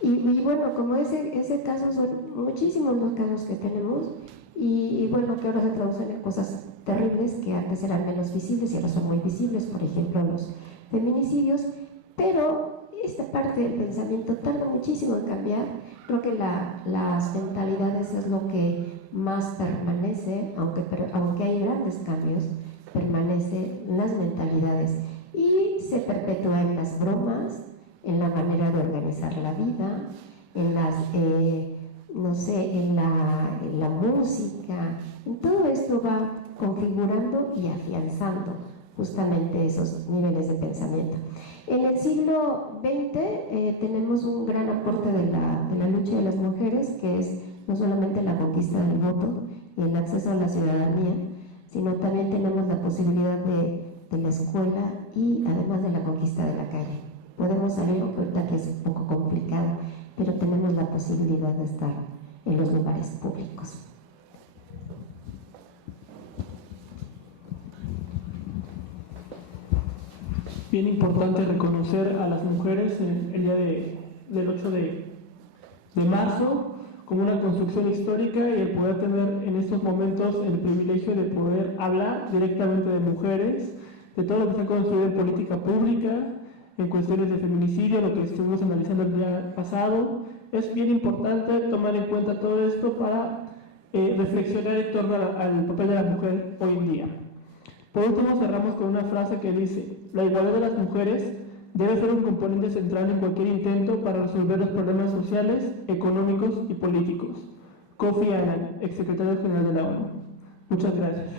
Y bueno, como ese caso, son muchísimos los casos que tenemos, y bueno, que ahora se traducen en cosas terribles que antes eran menos visibles y ahora son muy visibles, por ejemplo, los feminicidios, pero esta parte del pensamiento tarda muchísimo en cambiar. Creo que las mentalidades es lo que más permanece, aunque hay grandes cambios, permanece las mentalidades y se perpetúa en las bromas, en la manera de organizar la vida, en la música, en todo esto va configurando y afianzando justamente esos niveles de pensamiento. En el siglo XX tenemos un gran aporte de la lucha de las mujeres, que es no solamente la conquista del voto y el acceso a la ciudadanía, sino también tenemos la posibilidad de la escuela y además de la conquista de la calle. Podemos salir, ahorita que es un poco complicado, pero tenemos la posibilidad de estar en los lugares públicos. Bien importante reconocer a las mujeres el día del 8 de marzo como una construcción histórica y el poder tener en estos momentos el privilegio de poder hablar directamente de mujeres, de todo lo que se ha construido en política pública, en cuestiones de feminicidio, lo que estuvimos analizando el día pasado. Es bien importante tomar en cuenta todo esto para reflexionar en torno al papel de la mujer hoy en día. Por último, cerramos con una frase que dice: la igualdad de las mujeres debe ser un componente central en cualquier intento para resolver los problemas sociales, económicos y políticos. Kofi Annan, exsecretario general de la ONU. Muchas gracias.